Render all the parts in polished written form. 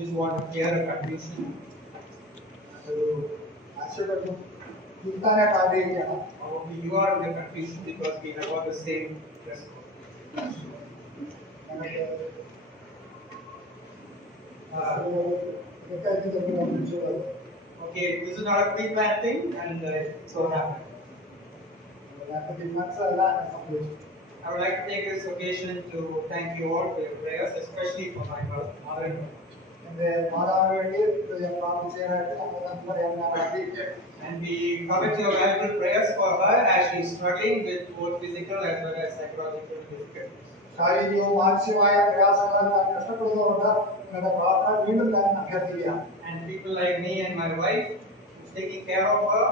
just want to clear a confusion. You are in the confusion because we have all the same dress code. Okay, this is not a pre-planned thing, and so happened. I would like to take this occasion to thank you all for your prayers, especially for my mother-in-law. And we covet your valuable prayers for her as she is struggling with both physical as well as psychological difficulties. And people like me and my wife who's taking care of her,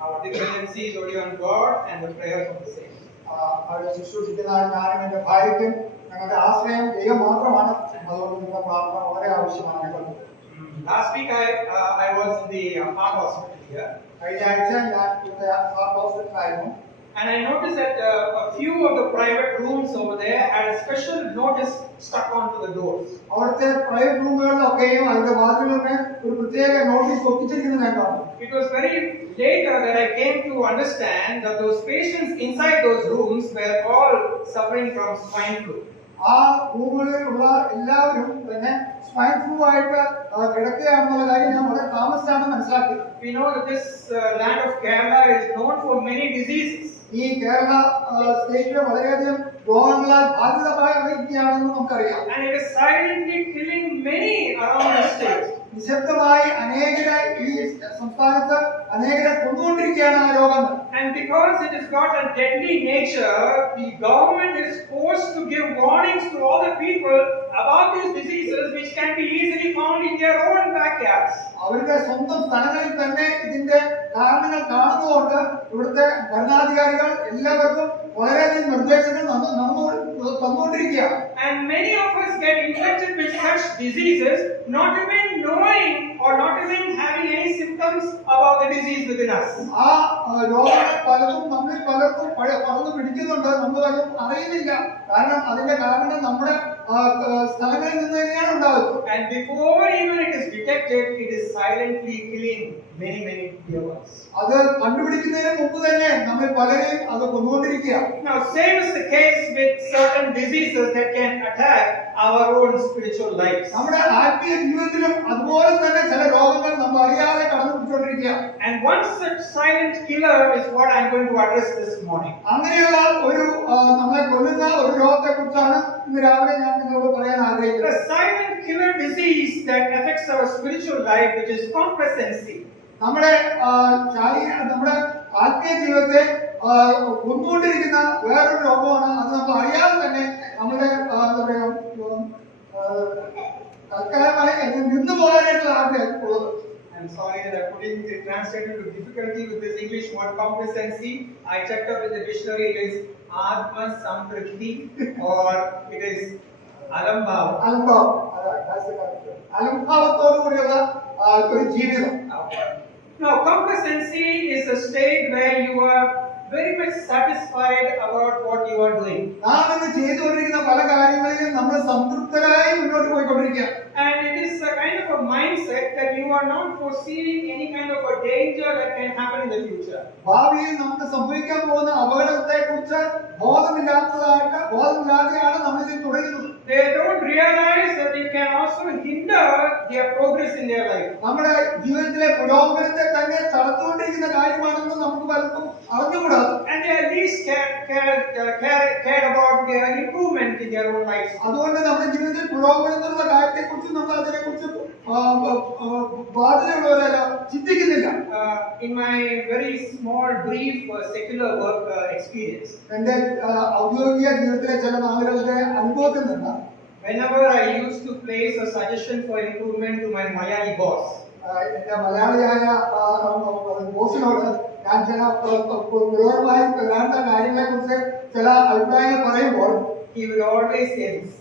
our dependency is only on God and the prayers of the saints. Last week I was in the heart hospital here. And I noticed that a few of the private rooms over there had a special notice stuck onto the doors. It was very later that I came to understand that those patients inside those rooms were all suffering from swine flu. We know that this land of Kerala is known for many diseases. And it is silently killing many around the state. And because it has got a deadly nature, the government is forced to give warnings to all the people about these diseases which can be easily found in their own backyards. And many of us get infected with such diseases, not even knowing or not even having any symptoms about the disease within us. And before even it is detected, it is silently killing many dear ones. Now, same is the case with certain diseases that can attack our own spiritual lives. And one such silent killer is what I am going to address this morning. The silent killer disease that affects our spiritual life, which is complacency. I'm sorry that I'm putting the translator to difficulty with this English word complacency. I checked up with the dictionary, it is Atma Sampriti or it is Alambhav. Now, complacency is a state where you are very much satisfied about what you are doing. And it is a kind of a mindset that you are not foreseeing any kind of a danger that can happen in the future. They don't realize that it can also hinder their progress in their life. And they at least cared about their improvement in their own lives. In my very small, brief secular work experience, whenever I used to place a suggestion for improvement to my Malayali boss, he will always say this.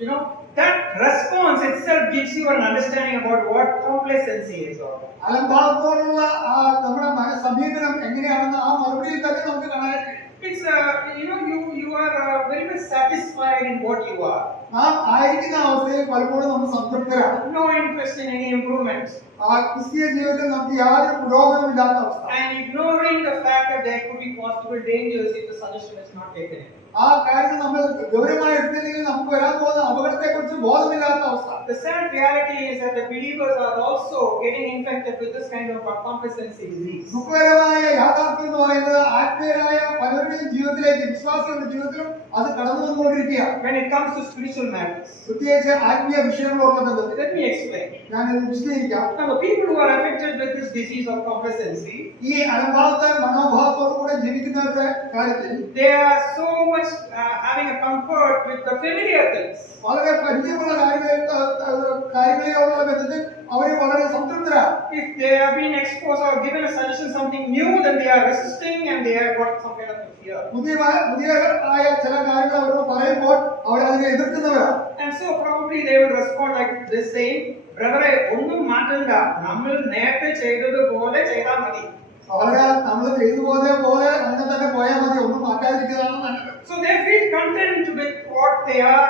You know, that response itself gives you an understanding about what complacency is all about. It's you know, you are very much satisfied in what you are. നാം ആയിരിക്കുന്ന അവസ്ഥയിൽ പലപ്പോഴും നമ്മൾ സംതൃപ്തരാണ്. No interest in any improvements. ആ ക്രിസ്തീയ ജീവിതത്തിൽ നമുക്ക് യാതൊരു പുരോഗമനമില്ലാത്ത അവസ്ഥ. And ignoring the fact that there could be possible dangers if the suggestion is not taken. ആ കാര്യം നമ്മൾ ഗൗരവമായി എടുത്തില്ലെങ്കിൽ നമുക്ക് വരാൻ പോകുന്ന അപകടത്തെക്കുറിച്ച് ബോധമില്ലാത്ത അവസ്ഥ. The sad reality is that the believers are also getting infected with this kind of complacency disease. ദുഃഖകരമായ യാഥാർത്ഥ്യം എന്ന് പറയുന്നത് ആത്മീയരായ പലരുടെയും ജീവിതത്തിലേക്ക്, വിശ്വാസികളുടെ ജീവിതത്തിലും അത് കടന്നു വന്നുകൊണ്ടിരിക്കുകയാണ്. When it comes to spiritual matters, പ്രത്യേകിച്ച് ആത്മീയ വിഷയങ്ങളോടുള്ള ബന്ധത്തിൽ let me explain. ഞാനിത് വിശദീകരിക്കാം. Now, the people who are affected with this disease of complacency, ഈ അലംഭാവത്തെ മനോഭാവത്തോടുകൂടെ ജീവിക്കുന്നവരുടെ കാര്യത്തിൽ they are so much having a comfort with the familiar things. വളരെ പരിചയമുള്ള കാര്യങ്ങളോടുള്ള ബന്ധത്തിൽ അവർ വളരെ സംതൃപ്തരാണ്. If they have been exposed or given a suggestion something new, then they are resisting and they have got some kind of fear. പുതിയതായ ചില കാര്യങ്ങൾ അവരോട് പറയുമ്പോൾ അവർ അതിനെ എതിർക്കുന്നവരാണ്. And so probably they will respond like this saying, "Brother, ഒന്നും മാറ്റണ്ട, നമ്മൾ നേരത്തെ ചെയ്തതുപോലെ ചെയ്താൽ മതി." അവരെ നമ്മൾ ചെയ്തു പോലെ അങ്ങനെ തന്നെ പോയാൽ മതി, ഒന്നും മാറ്റാതിരിക്കുന്നതാണ് നല്ലത്. So they feel content with what they are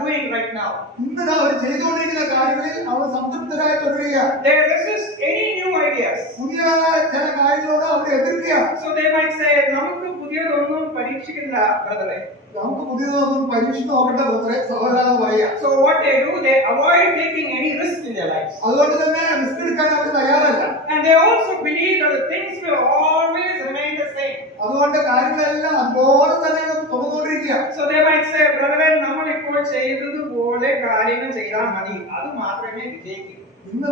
doing right now. ഇന്ന് അവർ ചെയ്തുകൊണ്ടിരിക്കുന്ന കാര്യങ്ങളിൽ അവർ സംതൃപ്തരായി തുടരുകയാണ്. They resist any new ideas. പുതിയതായ ചില കാര്യങ്ങളോട് അവർ എതിർക്കുകയാണ്. So they might say, നമുക്ക് പുതിയതൊന്നും പരീക്ഷിക്കണ്ട ബ്രദറെ. നമുക്ക് പുതിയതൊന്നും പരീക്ഷിച്ച് നോക്കട്ടെ ബ്രദറെ, സഹോദരാന്ന് പറയാ. So what they do, they avoid taking any risk in their lives. അതുകൊണ്ട് തന്നെ റിസ്ക് എടുക്കാൻ അവർ തയ്യാറല്ല. And they also believe that the things will always remain the same. അതുകൊണ്ട് കാര്യങ്ങളെല്ലാം അതുപോലെ തന്നെ തുറന്നുകൊണ്ടിരിക്കുക. So they might say, ബ്രദറെ, നമ്മൾ ഇപ്പോൾ ചെയ്തതുപോലെ കാര്യങ്ങൾ ചെയ്താൽ മതി, അത് മാത്രമേ വിജയിക്കൂ. ഇന്ന്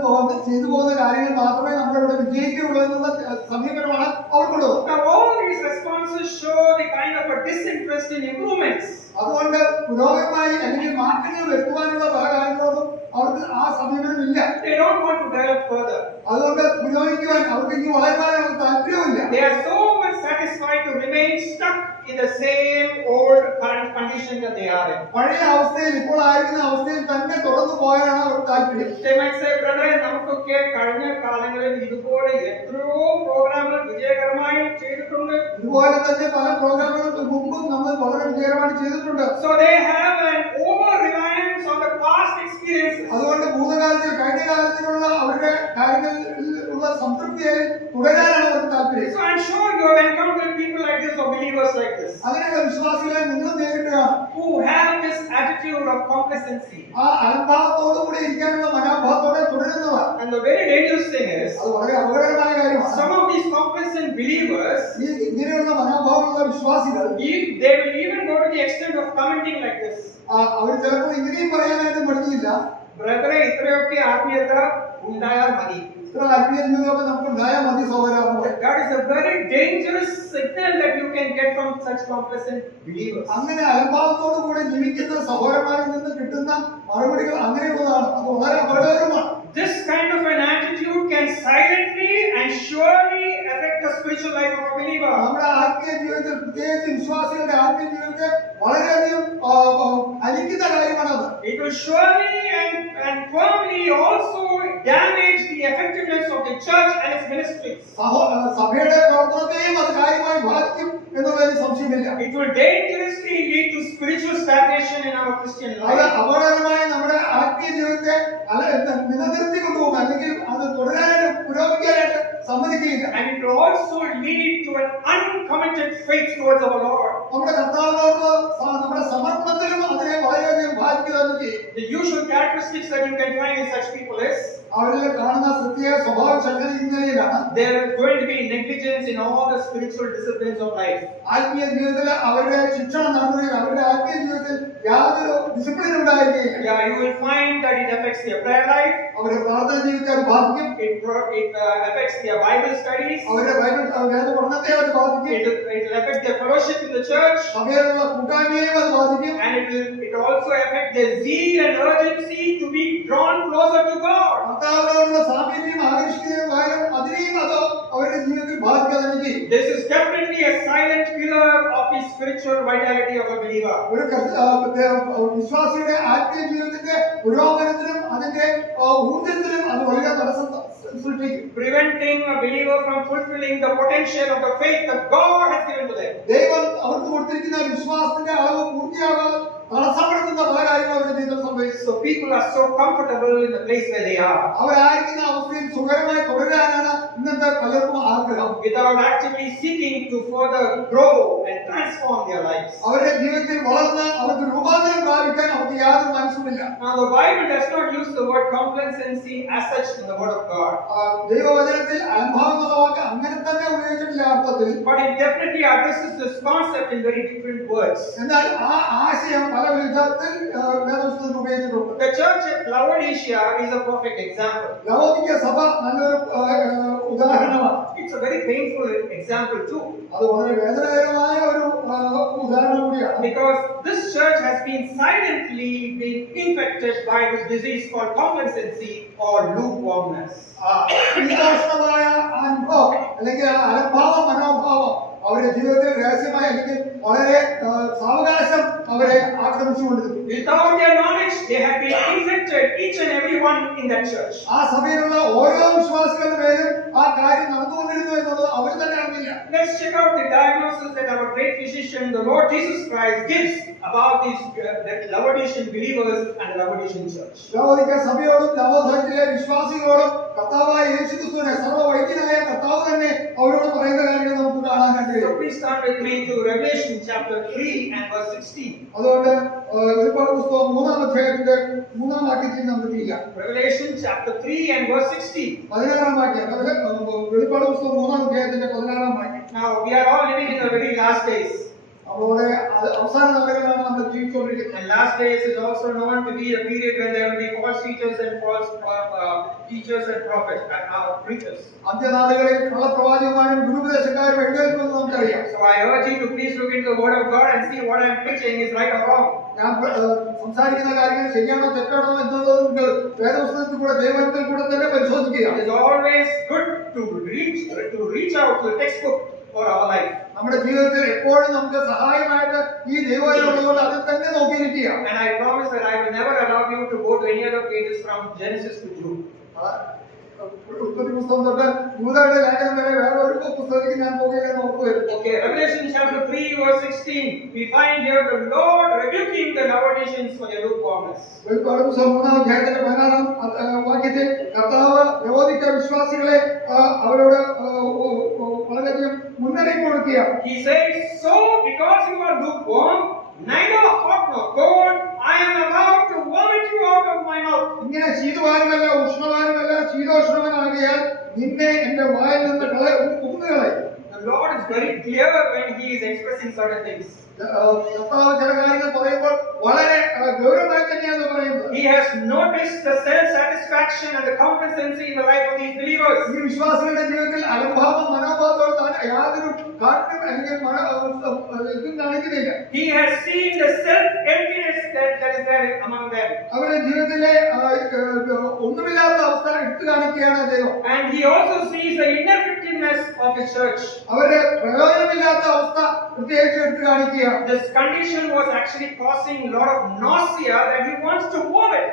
ചെയ്തു പോകുന്ന കാര്യങ്ങൾ മാത്രമേ നമ്മളിവിടെ വിജയിക്കുകയുള്ളൂ എന്നുള്ള സമീപനമാണ് അവർക്കുള്ളത്. Now all these responses show the kind of a disinterest in improvements. അതുകൊണ്ട് പുരോഗമനമായി അല്ലെങ്കിൽ മാറ്റങ്ങൾ വരുത്തുവാനുള്ള പല കാര്യങ്ങളോടും അവർക്ക് ആ സമീപനമില്ല. They don't want to develop further. അതുകൊണ്ട് പുരോഗമിക്കുവാൻ അവർക്ക് ഇനി വളരാനുള്ള താല്പര്യമില്ല. They are so much satisfied to remain stuck in the same old current condition that they are in. പഴയ അവസ്ഥയിൽ, ഇപ്പോൾ ആയിരിക്കുന്ന അവസ്ഥയിൽ തന്നെ തുടർന്നു പോകാനാണ് അവർക്ക് താല്പര്യം. They might say, ബ്രദറെ, നമുക്കൊക്കെ കഴിഞ്ഞ കാലങ്ങളിൽ ഇതുപോലെ എത്രയോ പ്രോഗ്രാമുകൾ വിജയകരമായി ചെയ്തിട്ടുണ്ട്. ഇതുപോലെ തന്നെ പല പ്രോഗ്രാമുകൾക്ക് മുമ്പും നമ്മൾ വളരെ വിജയകരമായി ചെയ്തിട്ടുണ്ട്. So they have an over reliance on the past experiences. അതുകൊണ്ട് ഭൂതകാലത്തിൽ, കഴിഞ്ഞ കാലത്തിലുള്ള അവരുടെ കാര്യങ്ങളിലുള്ള സംതൃപ്തിയെ തുടരാനാണ് അവർക്ക് താല്പര്യം. So I'm sure you have encountered people like this or believers like this. അങ്ങനെയുള്ള വിശ്വാസികളെ നിങ്ങൾ നേരിടുകയാണ്. Who have this attitude of complacency. ആ അലംഭാവത്തോടുകൂടി ഇരിക്കാനുള്ള മനോഭാവത്തോടെ തുടരുന്നവർ. And the very dangerous thing is, അത് വളരെ അപകടകരമായ കാര്യമാണ്. some of these complacent believers, ഇങ്ങനെയുള്ള മനോഭാവമുള്ള വിശ്വാസികൾ, they will even go to the extent of commenting like this. അവർ ചിലപ്പോൾ ഇങ്ങനെയും പറയാനായിട്ട് മടിക്കില്ല, ബ്രദറെ, ഇത്രയൊക്കെ ആത്മീയത ഉണ്ടായാൽ മതി. ഇത്ര ആത്മീയ ജീവിതമൊക്കെ നമുക്ക് ഉണ്ടായാൽ മതി സഹോദരന്മാരെ. That is a very dangerous signal that you can get from such complacent believers. അങ്ങനെ അലംഭാവത്തോടുകൂടി ജീവിക്കുന്ന സഹോദരന്മാരിൽ നിന്ന് കിട്ടുന്ന മറുപടികൾ അങ്ങനെയുള്ളതാണ്. അത് വളരെ അപകടകരമാണ്. This kind of an attitude can silently and surely affect the spiritual life of a believer. നമ്മുടെ ആത്മീയ ജീവിതത്തിൽ, പ്രത്യേകിച്ച് വിശ്വാസികളുടെ ആത്മീയ ജീവിതത്തെ വളരെയധികം അലിക്കുന്ന കാര്യമാണത്. It will surely and firmly also damage the effectiveness of the church and its ministries. സഭയുടെ പ്രവർത്തനത്തെയും അത് കാര്യമായി ബാധിക്കും എന്നുള്ളതിന് സംശയമില്ല. It will dangerously lead to spiritual stagnation in our Christian അത് life. അപകടകരമായി നമ്മുടെ ആത്മീയ ജീവിതത്തെ നിലനിർത്തി കൊണ്ടുപോകും, അല്ലെങ്കിൽ അത് തുടരാനായിട്ട് പുരോഗമിക്കാനായിട്ട് സമ്മതിക്കുകയില്ല. And it will also lead to an uncommitted faith towards our Lord. നമ്മുടെ കർത്താവിനോടുള്ള നമ്മുടെ സമർപ്പണത്തിലും അതിനെ വളരെയധികം ബാധിക്കുകയാണ് ചെയ്യും. The usual characteristics that you can find in such people is, അവരിൽ കാണുന്ന പ്രത്യേക സ്വഭാവ ശങ്കരീകരണമാണ്, there is going to be negligence in all the spiritual disciplines of life. ആത്മീയ ജീവിതത്തിൽ അവരുടെ ശിക്ഷണം നടത്തുകയും അവരുടെ ആത്മീയ ജീവിതത്തിൽ യാതൊരു ഡിസിപ്ലിൻ ഉണ്ടായിരിക്കുകയില്ല. Yeah, you will find that it affects their prayer life. അവരുടെ പ്രാർത്ഥന ജീവിതത്തെ അത് ബാധിക്കും. It affects their Bible studies. അവരുടെ ബൈബിൾ വേദ പഠനത്തെ അത് ബാധിക്കും. It will affect their fellowship in the church. സഭയിലുള്ള കൂട്ടായ്മയെയും അത് ബാധിക്കും. And it also affect their zeal and urgency to be drawn closer to God. കർത്താവിനോടുള്ള സാമീപ്യം ആകർഷിക്കുകയും അതിനെയും അത് അവരുടെ ജീവിതത്തിൽ ബാധിക്കുക തന്നെ ചെയ്യും. This is definitely a silent killer of the spiritual vitality of a believer. ഒരു വിശ്വാസിയുടെ ആത്മീയ ജീവിതത്തിന്റെ പുരോഗമനത്തിനും അതിന്റെ ഊർജ്ജത്തിനും അത് വളരെ തടസ്സം സൃഷ്ടിക്കും. Preventing a believer from fulfilling the potential of the faith that God has given to them. ദൈവം അവർക്ക് കൊടുത്തിരിക്കുന്ന വിശ്വാസത്തിന്റെ അളവ് പൂർത്തിയാകാൻ people are so comfortable in the place where they are, അവരായിരിക്കുന്ന അവസ്ഥയിൽ സുഖകരമായി തുടരാനാണ് ഇന്നത്തെ പലർക്കും ആഗ്രഹം. without actively seeking to further grow and transform their lives. അവരുടെ ജീവിതത്തിൽ വളർന്ന് അവർക്ക് രൂപാന്തരം പ്രാപിക്കാൻ അവർക്ക് യാതൊരു മനസ്സുമില്ല. Now the Bible does not use the word complacency as such in the Word of God, ദൈവവചനത്തിൽ അലംഭാവം എന്നുള്ള വാക്ക് അങ്ങനെ തന്നെ ഉപയോഗിച്ചിട്ടില്ല അർത്ഥത്തിൽ. but it definitely addresses this concept in very different words. എന്നാൽ ആ ആശയം പല വിധത്തിൽ വേദപുസ്തകത്തിൽ ഉപയോഗിച്ചിട്ടുണ്ട്. The church at Laodicea is a perfect example. ലവോദിക്ക സഭ നല്ലൊരു ഉദാഹരണമാണ്. It's a very painful example too, അത് വളരെ വേദനകരമായ ഒരു ഉദാഹരണം കൂടിയാണ്. because this church has been silently been infected by this disease called complacency or lukewarmness. ശീതോഷ്ണമായ അനുഭവം അല്ലെങ്കിൽ അലംഭാവ മനോഭാവം അവരുടെ ജീവിതത്തിൽ രഹസ്യമായി അല്ലെങ്കിൽ വളരെ സാവകാശം അവരെ ആക്രമിച്ചുകൊണ്ടിരുന്നു. Without their knowledge, they have been infected, each and every one in that church. ആ സഭയിലുള്ള ഓരോ വിശ്വാസികളുടെ പേരും ആ കാര്യം നടന്നുകൊണ്ടിരുന്നു എന്നുള്ളത് അവർ തന്നെ അറിഞ്ഞില്ല. Let's check out the diagnosis that our great physician, the Lord Jesus Christ, gives about these the Laodicean believers and the Laodicean church. ലവോദിക്ക സഭയോടും ലവോദിക്കയിലെ വിശ്വാസികളോടും കർത്താവായ യേശുക്രിസ്തുവിനെ സർവ്വവൈദ്യനായ കർത്താവ് തന്നെ അവരോട് പറയുന്ന കാര്യങ്ങൾ നമുക്ക് കാണാൻ കഴിയും. So please turn with me to Revelation chapter 3 and verse 16. അതുകൊണ്ട് വെളിപ്പാട് പുസ്തകം 3-ാം അധ്യായത്തിന്റെ 3-ാം വാക്യത്തിൽ നമുക്ക് ചെയ്യാം. Revelation chapter 3 and verse 16. 16-ാം വാക്യം. വെളിപ്പാട് പുസ്തകം 3-ാം അധ്യായത്തിന്റെ 16-ാം വാക്യം. Now we are all living in the very last days. അവിടെ അവസാന നാളുകളിലാണ് നമ്മൾ ജീവിച്ചുകൊണ്ടിരിക്കുന്നത്. And last days is also known to be a period when there will be false teachers and false teachers and prophets and preachers. അന്ത്യനാളുകളിൽ കള്ളപ്രവാചകന്മാരും ഗുരുപദേശക്കാരും എഴുന്നേൽക്കുമെന്ന് നമുക്കറിയാം. So I urge you to please look into the Word of God and see what I am preaching is right or wrong. ഞാൻ സംസാരിക്കുന്ന കാര്യങ്ങൾ ശരിയാണോ തെറ്റാണോ എന്നുള്ളത് നിങ്ങൾ വേദപുസ്തകത്തിൽ കൂടെ ദൈവത്തിൽ കൂടെ തന്നെ പരിശോധിക്കുക. It is always good to reach out to the textbook for our life. നമ്മുടെ ജീവിതത്തിൽ എപ്പോഴും നമുക്ക് സഹായമായിട്ട് ഈ ദൈവവചനമുള്ളതുകൊണ്ട് അതിൽ തന്നെ നോക്കിയിരിക്കുക. And I promise that I will never allow you to go to any other pages from Genesis to Jude. ഉൽപ്പത്തി പുസ്തകം തൊട്ട് യൂദയുടെ ലേഖനം വരെ വേറെ ഒരു പുസ്തകത്തിലേക്ക് ഞാൻ പോകുകയെന്ന് ഓർക്കുവരുന്നു. Okay, Revelation chapter 3 verse 16. We find here the Lord rebuking the Laodiceans for their lukewarmness. വെളിപ്പാട് പുസ്തകം 3-ാം അധ്യായത്തിന്റെ 16-ാം വാക്യത്തിൽ കർത്താവ് ലവോദിക്ക വിശ്വാസികളെ അവരോട് വളരെയധികം മുന്നറിയിപ്പ് കൊടുക്കുകയാണ്. He says, "So because you are lukewarm, neither hot nor cold, I am about to vomit you out of my mouth." ഇങ്ങനെ ശീതവാനുമല്ല ഉഷ്ണവാനുമല്ല ശീതോഷ്ണവനാകിയാൽ നിന്നെ എന്റെ വായിൽ നിന്ന് ഉന്നുകളയും. The Lord is very clear when He is expressing certain things. കർത്താവ് ചില കാര്യങ്ങൾ പറയുമ്പോൾ വളരെ ഗൗരവമായി തന്നെയാണ് പറയുന്നത്. He has noticed the self-satisfaction and the complacency in the life of these believers. ഈ വിശ്വാസികളുടെ ജീവിതത്തിൽ അലംഭാവം മനോഭാവത്തോട് യാതൊരു കാരണവും അല്ലെങ്കിൽ ഇതും കാണിക്കുന്നില്ല. He has seen the self-emptiness that is there among them. അവരുടെ ജീവിതത്തിലെ ഒന്നുമില്ലാത്ത അവസ്ഥ എടുത്തു കാണിക്കുകയാണ് ദൈവം. And He also sees the ineffectiveness of the church. അവരുടെ പ്രയോജനമില്ലാത്ത അവസ്ഥ പ്രത്യേകിച്ച് എടുത്തു കാണിക്കുക. This condition was actually causing a lot of nausea that He wants to vomit.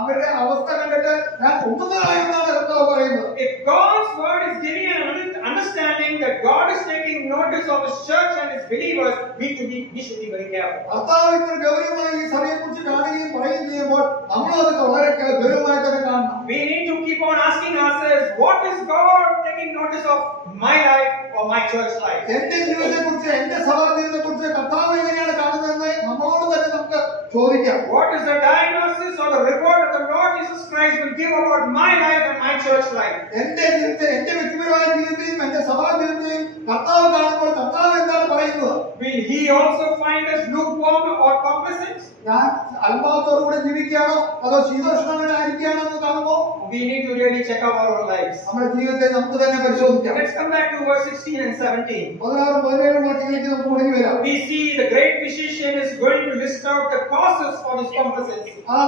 അവരുടെ അവസ്ഥ കണ്ടിട്ട് ഞാൻ ഒന്നുകളായെന്നാണ് കർത്താവ് പറയുന്നത്. If God's word is giving an understanding that God is taking notice of His church and His believers, we should be very careful. കർത്താവ് ഇത്ര ഗൗരവമായി ഈ സഭയെ കുറിച്ച് കാണുകയും പറയുകയും ചെയ്യുമ്പോൾ നമ്മൾ അത് വളരെ ഗൗരവമായി തന്നെ കാണണം. We need to keep on asking ourselves, what is God taking notice of my life or my church life? എന്റെ ജീവിതത്തെ കുറിച്ച് എന്റെ സഭാ ജീവിതത്തെ കുറിച്ച് കർത്താവ് എങ്ങനെയാണ് കാണുന്നതെന്ന് നമ്മളോട് തന്നെ നമുക്ക് ചോദിക്കാം. What is the diagnosis or the report that the Lord Jesus Christ will give about my life and my church life? എന്റെ ജീവിതത്തെ എന്റെ വ്യക്തിപരമായ ജീവിതത്തെയും എന്റെ സഭാ ജീവിതത്തെയും കർത്താവ് കാണുമ്പോൾ കർത്താവ് എന്താണ് പറയുന്നത്? Will He also find us lukewarm or complacent? ഞാൻ അൽഭാവത്തോടുകൂടെ ജീവിക്കുകയാണോ അതോ ശീതോഷ്ണനായിരിക്കുകയാണോ എന്ന് കാണുമ്പോൾ We need to really check out our own lives. നമ്മുടെ ജീവിതത്തെ നമുക്ക് തന്നെ പരിശോധിക്കാം. Let's come back to verse 16 and 17. 16-17 വാക്യങ്ങളിലേക്ക് നമുക്ക് മടങ്ങി വരാം. We see the great physician is going to list out the causes for this complacency. ആ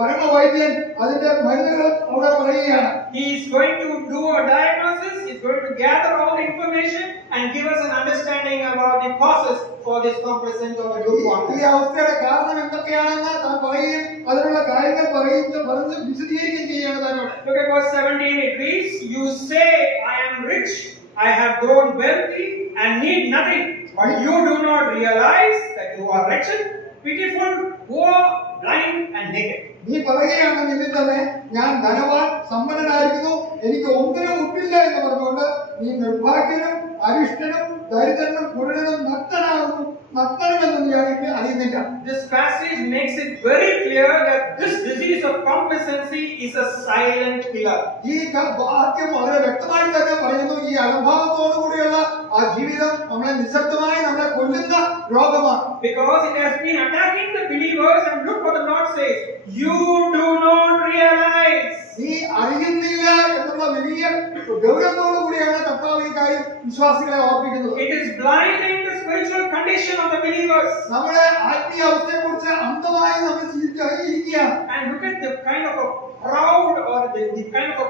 പരമവൈദ്യൻ അതിന്റെ മരുന്നുകൾ അവിടെ പറയുകയാണ്. He is going to do a diagnosis. He is going to gather all the information and give us an understanding about the causes for this complacent or the lukewarmness. ഈ അവസ്ഥയുടെ കാരണം എന്തൊക്കെയാണെന്ന് താൻ പറയുകയും അതിനുള്ള കാര്യങ്ങൾ പറഞ്ഞ് വിശദീകരിക്കുകയും ചെയ്യുകയാണ് താനോട്. Look at verse 17. It reads, "You say, I am rich, I have grown wealthy and need nothing, but you do not realize that you are wretched, pitiful, poor, blind, and naked. നീ പറയുകയാണ് നിന്നിൽ തന്നെ ഞാൻ ധനവാൻ സമ്പന്നനായിരിക്കുന്നു, എനിക്ക് ഒന്നിനും ഒട്ടില്ല എന്ന് പറഞ്ഞുകൊണ്ട് നീ നിർഭാഗ്യനും അരിഷ്ടനും ദരിദ്രനും കുരുടനും നഗ്നനുമെന്ന് നീ അറിയുന്നില്ല. This passage makes it very clear that this disease of complacency is a silent killer. ഈ വാക്യം വളരെ വ്യക്തമായി തന്നെ പറയുന്നു, ഈ അലംഭാവത്തോടു കൂടിയുള്ള ആ ജീവിതം നമ്മളെ നിശബ്ദമായി നമ്മളെ കൊല്ലുന്ന രോഗമാണ്. Because it has been attacking the believers, and look what the Lord says, you do not realize. നീ അറിയുന്നില്ല എന്നുള്ള വലിയ ഗൗരവത്തോടു കൂടിയാണ് കർത്താവ് ഈ കാര്യം വിശ്വാസികളെ ഓർപ്പിക്കുന്നത്. It is blinding the spiritual condition of the believers. നമ്മുടെ ആത്മീയ അവസ്ഥയെ കുറിച്ച് അന്ധമായി നമ്മൾ ചിന്തിക്കുകയാണ്. And look at the kind of a proud, or the kind of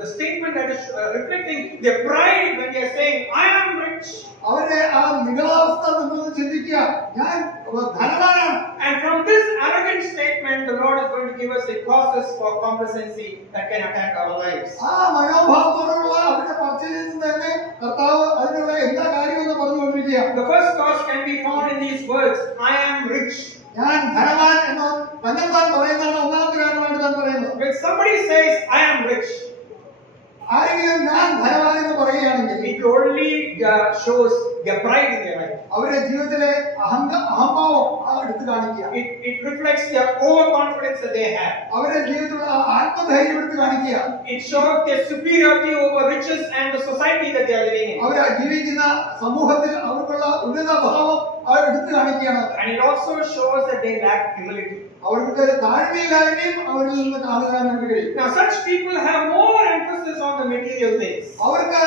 the statement that is reflecting their pride when they are saying, I am rich. അവരുടെ ആ നിഗളാവസ്ഥ നമ്മൾ ചിന്തിക്കുക, ഞാൻ ധനവാനാണ്. And from this arrogant statement, the Lord is going to give us the causes for complacency that can attack our lives. ആ മനോഭാവത്തോടുള്ള അവരുടെ പറച്ചിലിൽ നിന്ന് തന്നെ കർത്താവ് അതിനുള്ള എല്ലാ കാര്യമെന്ന് പറഞ്ഞുകൊണ്ടിരിക്കുകയാണ്. The first cause can be found in these words, I am rich. ഞാൻ ധനവാൻ എന്ന് തന്നെത്താൻ പറയുന്നതാണ് ഒന്നാമത്തെ കാര്യമായിട്ട് താൻ പറയുന്നത്. When somebody says, I am rich, ആരെങ്കിലും ഞാൻ ധനവാൻ എന്ന് പറയുകയാണെങ്കിൽ it only shows their pride in their life. അവരുടെ ജീവിതത്തിലെ അഹംഭാവം എടുത്തു കാണിക്കുക. It reflects their overconfidence that they have. അവരുടെ ജീവിതത്തിലുള്ള ആത്മധൈര്യം എടുത്തു കാണിക്കുക. It shows their superiority over riches and the society that they are living in. അവർ ജീവിക്കുന്ന സമൂഹത്തിൽ അവർക്കുള്ള ഉന്നതഭാവം എടുത്തു കാണിക്കുകയാണ്. And it also shows that they lack humility. അവർക്ക് താഴ്മയില്ലായ്മയും അവരിൽ നിന്ന് കാണുവാനായിട്ട് കഴിയും. Now such people have more emphasis on the material things അവർക്ക്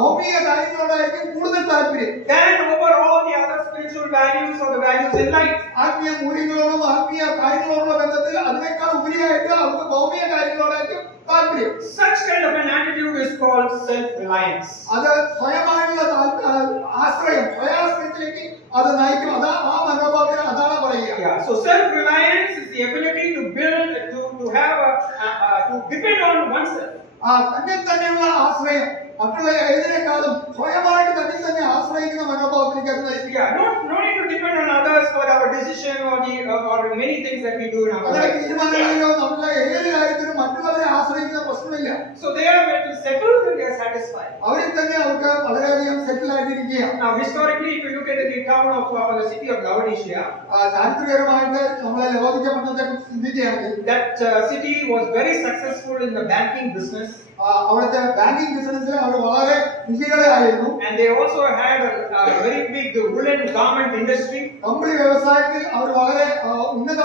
ഭൗമിക കാര്യങ്ങളോടായിരിക്കും കൂടുതൽ താല്പര്യം than over all the other spiritual values or the values in life. ആത്മീയ മൂല്യങ്ങളോടും ആത്മീയ കാര്യങ്ങളോടുള്ള ബന്ധത്തിൽ അതിനേക്കാൾ ഉപരിയായിട്ട് അവർക്ക് ഭൗമിക കാര്യങ്ങളോടായിരിക്കും താല്പര്യം. Such kind of an attitude is called self-reliance. അത് സ്വയമായുള്ള ആശ്രയം, സ്വയാശ്രയത്തിലേക്ക് അത് നയിക്കും. അത് ആ മനോഭാവത്തിന് അതാണ് പറയുക. So self-reliance is the ability to build, to have to depend on oneself. തന്നെയുള്ള ആശ്രയം മറ്റുള്ള ഏതിനേക്കാളും സ്വയമായിട്ട് തന്നെ ആശ്രയിക്കുന്ന മനോഭാവത്തിലേക്ക് അത് നയിക്കുക. No need to depend on others for our decision or many things that we do in our life. തീരുമാനങ്ങളിലോ നമ്മളെ ഏത് കാര്യത്തിലും മറ്റുള്ളവരെ ആശ്രയിക്കുന്ന പ്രശ്നമില്ല. So they are settled and they are satisfied. അവരിൽ തന്നെ അവർക്ക് വളരെയധികം സെറ്റിൽ ആയിട്ടിരിക്കുകയാണ്. Now historically, if you look at the town of the city of Laodicea, ചാരിത്രികരമായിട്ട് നമ്മളെ ലവോദിക്ക പട്ടണത്തെ കുറിച്ച് ചിന്തിക്കുകയാണെങ്കിൽ that city was very successful in the banking business. അവിടുത്തെ ബാങ്കിംഗ് ബിസിനസ്സിൽ അവർ വളരെ വിജയികളായിരുന്നു. And they also had a very big woolen garment industry. കമ്പിളി വ്യവസായത്തിൽ അവർ വളരെ ഉന്നത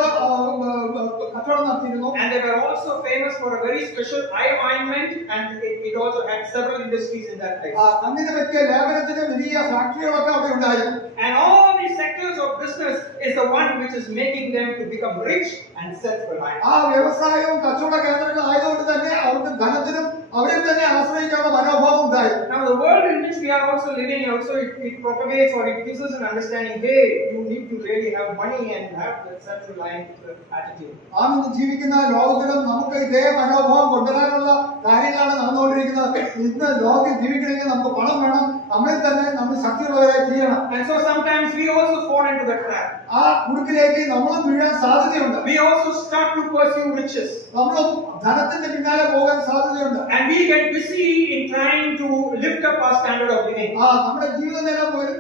കച്ചവടം നടത്തിയിരുന്നു. And they were also famous for a very special eye ointment, and it also had several industries in that place. കണ്ണിന് പറ്റിയ ലേപനത്തിന് വലിയ ഫാക്ടറികളൊക്കെ അവിടെ ഉണ്ടായിരുന്നു. And all these sectors of business is the one which is making them to become rich and self-reliant. ആ വ്യവസായവും കച്ചവട കേന്ദ്രങ്ങളായതുകൊണ്ട് തന്നെ അവർക്ക് ധനത്തിനും അവരെ തന്നെ ആശ്രയിക്കാനുള്ള മനോഭാവം ഉണ്ടായിരുന്നു. Now the world in which we are also living, also it propagates or it gives us an understanding, hey, you need to really have money and have that self-reliant attitude. നാം ഇന്ന് ജീവിക്കുന്ന ലോകത്തിലും നമുക്ക് ഇതേ മനോഭാവം കൊണ്ടുവരാനുള്ള കാര്യങ്ങളാണ് നടന്നുകൊണ്ടിരിക്കുന്നത്. ഇന്ന് ലോകത്തിൽ ജീവിക്കണമെങ്കിൽ നമുക്ക് പണം വേണം, നമ്മളിൽ തന്നെ നമ്മൾ ശക്തിയുള്ളവരെ ചെയ്യണം. And so sometimes we also fall into the trap. ആ കുടുക്കിലേക്ക് നമ്മളും വീഴാൻ സാധ്യതയുണ്ട്. We also start to pursue riches. നമ്മളും ധനത്തിന്റെ പിന്നാലെ പോകാൻ സാധ്യതയുണ്ട്. And we get busy in trying to lift up our standard of living. നമ്മുടെ ജീവിത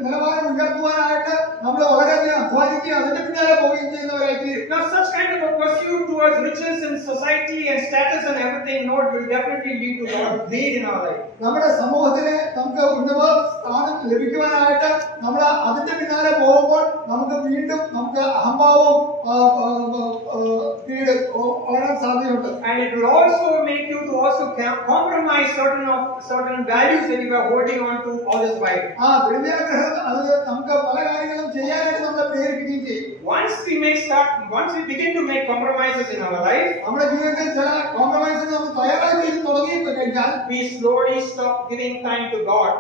നിലവാരം ഉയർത്തുവാനായിട്ട് നമ്മൾ വളരെയധികം അധ്വാനിക്കുകയും അതിന്റെ പിന്നാലെ പോവുകയും ചെയ്യുന്നവരായിട്ട്. Now such kind of a pursuit towards riches in society and status and everything, Lord, will definitely lead to a lot of greed in our life. നമ്മുടെ സമൂഹത്തിലെ നമുക്ക് ഉന്നത സ്ഥാനം ലഭിക്കുവാനായിട്ട് നമ്മൾ അതിന്റെ പിന്നാലെ പോകുമ്പോൾ നമുക്ക് വീണ്ടും നമുക്ക് അഹംഭാവവും വളരാൻ സാധ്യതയുണ്ട്. And it will also make you to also compromise certain values that you are holding on to all this while. ദ്രവ്യാഗ്രഹം അത് നമുക്ക് പല കാര്യങ്ങളും ചെയ്യാനായിട്ട് നമ്മളെ പ്രേരിപ്പിക്കുകയും ചെയ്യും. Once we begin to make compromises in our life, നമ്മുടെ ജീവിതത്തിൽ ചില കോംപ്രമൈസിന് നമ്മൾ തയ്യാറായി ചെയ്ത് തുടങ്ങി കഴിഞ്ഞാൽ we slowly stop giving time to God.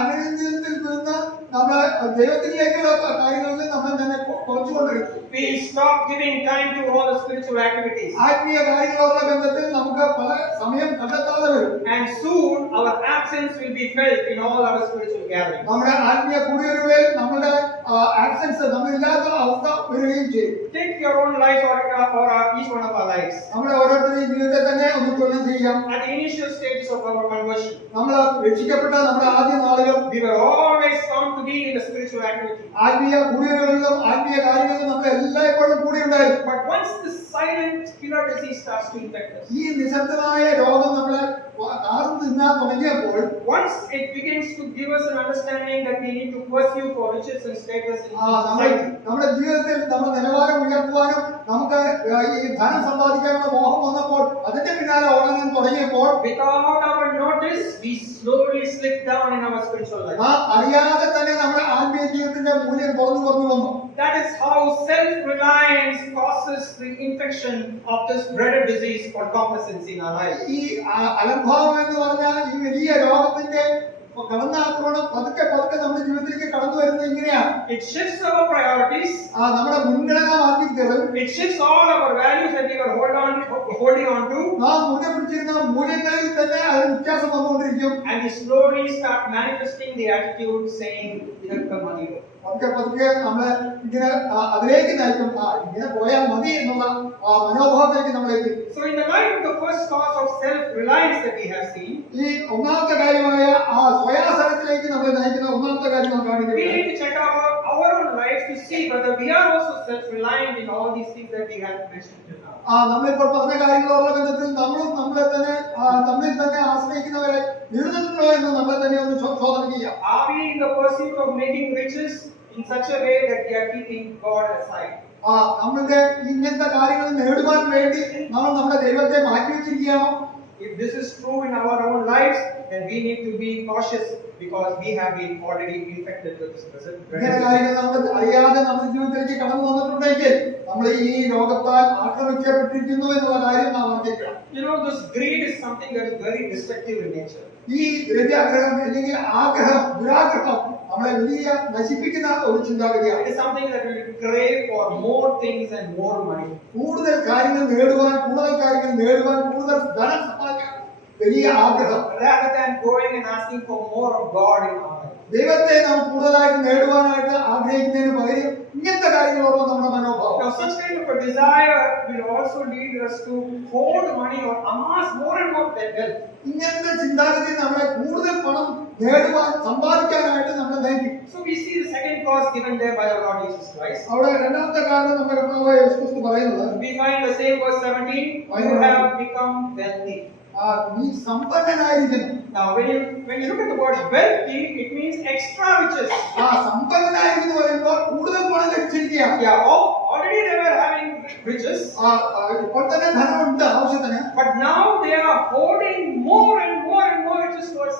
അനുരഞ്ജനത്തിൽ നിന്ന് നമ്മൾ ദൈവത്തിലേക്കുള്ള കാര്യങ്ങളിൽ നമ്മൾ തന്നെ കുറച്ചുകൊണ്ടിരിക്കും. We stop giving time to all the spiritual activities. ആത്മീയ കാര്യങ്ങളുള്ള ബന്ധത്തിൽ നമുക്ക് പല സമയം കണ്ടെത്താതെ വരും. And soon our absence will be felt in all our spiritual gatherings. നമ്മുടെ ആത്മീയ കൂടിവരവുകളിൽ നമ്മുടെ ആബ്സെൻസ്, നമ്മളില്ലാത്ത അവസ്ഥ വരികയും ചെയ്യും. Take your own life or each one of our lives. നമ്മുടെ ഓരോരുത്തരുടെയും ജീവിതത്തെ തന്നെ ഒന്ന് തുലനം ചെയ്യാം. At the initial stages of our conversion, നമ്മൾ രക്ഷിക്കപ്പെട്ട നമ്മുടെ ആദ്യ നാളുകൾ we were always found to be in the spiritual activity. ആത്മീയ കൂടിയവരിലും ആത്മീയ കാര്യങ്ങളിലും നമ്മൾ എല്ലായ്പ്പോഴും കൂടി ഉണ്ടായിരുന്നു. But once the silent killer disease starts to infect us, ഈ നിശബ്ദമായ രോഗം നമ്മളെ കാർന്നു തിന്നാൻ തുടങ്ങിയപ്പോൾ, once it begins to give us an understanding that we need to pursue for riches and status in society, നമ്മുടെ ജീവിതത്തിൽ നമ്മുടെ നിലവാരം ഉയർത്തുവാനും നമുക്ക് ഈ ധനം സമ്പാദിക്കാനുള്ള മോഹം വന്നപ്പോൾ അതിന്റെ പിന്നാലെ ഓടാൻ തുടങ്ങിയപ്പോൾ, without our notice, we slowly slip down in our spiritual life. അറിയാതെ തന്നെ നമ്മുടെ ആത്മീയ ജീവിതത്തിന്റെ മൂല്യം കുറഞ്ഞു വന്നു. That is how self-reliance causes the infection of this dreaded disease called complacency in our life. ഈ അലംഭാവം എന്ന് പറഞ്ഞാൽ ഈ വലിയ രോഗത്തിന്റെ കടന്നാക്രമണം പതുക്കെ പതുക്കെ നമ്മുടെ ജീവിതത്തിലേക്ക് കടന്നു വരുന്നത് ഇങ്ങനെയാണ്. It shifts our priorities. നമ്മുടെ മുൻഗണന മാറ്റി തരും. It shifts all our values that we were holding on to. നാം മുറുകെ പിടിച്ചിരുന്ന മൂല്യങ്ങളിൽ തന്നെ അതിന് വ്യത്യാസം വന്നുകൊണ്ടിരിക്കും. And we slowly start manifesting the attitude saying, "Idakka madi." പതുക്കെ പതുക്കെ നമ്മളെ ഇങ്ങനെ അതിലേക്ക് നയിക്കും. ഇങ്ങനെ പോയാൽ മതി എന്നുള്ള മനോഭാവത്തിലേക്ക് നമ്മളെത്തി. So in the light of the first cause of self-reliance that we have seen, ഈ ഒന്നാമത്തെ കാര്യമായ സ്വയാസനത്തിലേക്ക് നമ്മളെ നയിക്കുന്ന ഒന്നാമത്തെ കാര്യം നാം we കാണുകയാണ്. need to check our own lives to see whether we are also self-reliant in all these things that we have mentioned till now. നമ്മളിപ്പോൾ പറഞ്ഞ കാര്യങ്ങളുള്ള ബന്ധത്തിൽ നമ്മളിൽ തന്നെ ആശ്രയിക്കുന്നവരെ ഇരുന്നിട്ടുണ്ടോ എന്ന് നമ്മളെ തന്നെ ഒന്ന് ചോദന ചെയ്യാം. Are we in the pursuit of making riches in such a way that we are keeping God aside? നമ്മളുടെ ഇങ്ങനത്തെ കാര്യങ്ങൾ നേടുവാൻ വേണ്ടി നമ്മൾ നമ്മുടെ ദൈവത്തെ മാറ്റിവെച്ചിരിക്കുകയാണോ? If this is true in our own lives, then we need to be cautious because we have been already infected with this present. ഇങ്ങനെ കാര്യങ്ങൾ നമ്മൾ അറിയാതെ നമ്മുടെ ജീവിതത്തിലേക്ക് കടന്നു വന്നിട്ടുണ്ടെങ്കിൽ നമ്മൾ ഈ രോഗത്താൽ ആക്രമിക്കപ്പെട്ടിരിക്കുന്നു എന്നുള്ള കാര്യം നാം അറിഞ്ഞിരിക്കണം. You know, this greed is something that is very destructive in nature. ഈ ദ്രവ്യാഗ്രഹം അല്ലെങ്കിൽ ആഗ്രഹം, ദുരാഗ്രഹം നമ്മളെ വലിയ നശിപ്പിക്കുന്ന ഒരു ചിന്താഗതിയാണ്. It is something that will crave for more things and more money. കൂടുതൽ കാര്യങ്ങൾ നേടുവാൻ, കൂടുതൽ ധനം സമ്പാദിക്കാൻ വലിയ ആഗ്രഹം. Rather than going and asking for more of God in our life. ദൈവത്തെ നാം കൂടുതലായിട്ട് നേടുവാനായിട്ട് ആഗ്രഹിക്കുന്നതിന് പകരം ഇങ്ങനത്തെ കാര്യങ്ങളോടോ നമ്മുടെ മനോഭാവം. Now such kind of a desire will also lead us to hoard money or amass more and more wealth. ഇങ്ങനത്തെ ചിന്താഗതി നമ്മളെ കൂടുതൽ പണം നേടുവാൻ, സമ്പാദിക്കാനായിട്ട് നമ്മളെ നയിക്കും. So we see the second cause given there by our Lord Jesus Christ. അവിടെ രണ്ടാമത്തെ കാരണം നമ്മുടെ കർത്താവായ യേശുക്രിസ്തു പറയുന്നത്, We find the same verse 17, you have become wealthy. നീ സമ്പന്നനായിരിക്കുന്നു. Now when you look at the word wealthy, it means extra riches. സമ്പന്നനായിരിക്കുന്നു പറയുമ്പോൾ കൂടുതൽ പണം ലഭിച്ചിരിക്കുകയാണ്. Yeah, already they were having riches. ഇപ്പോൾ തന്നെ ധനമുണ്ട് ആവശ്യത്തിന്. But now they are hoarding more and more riches towards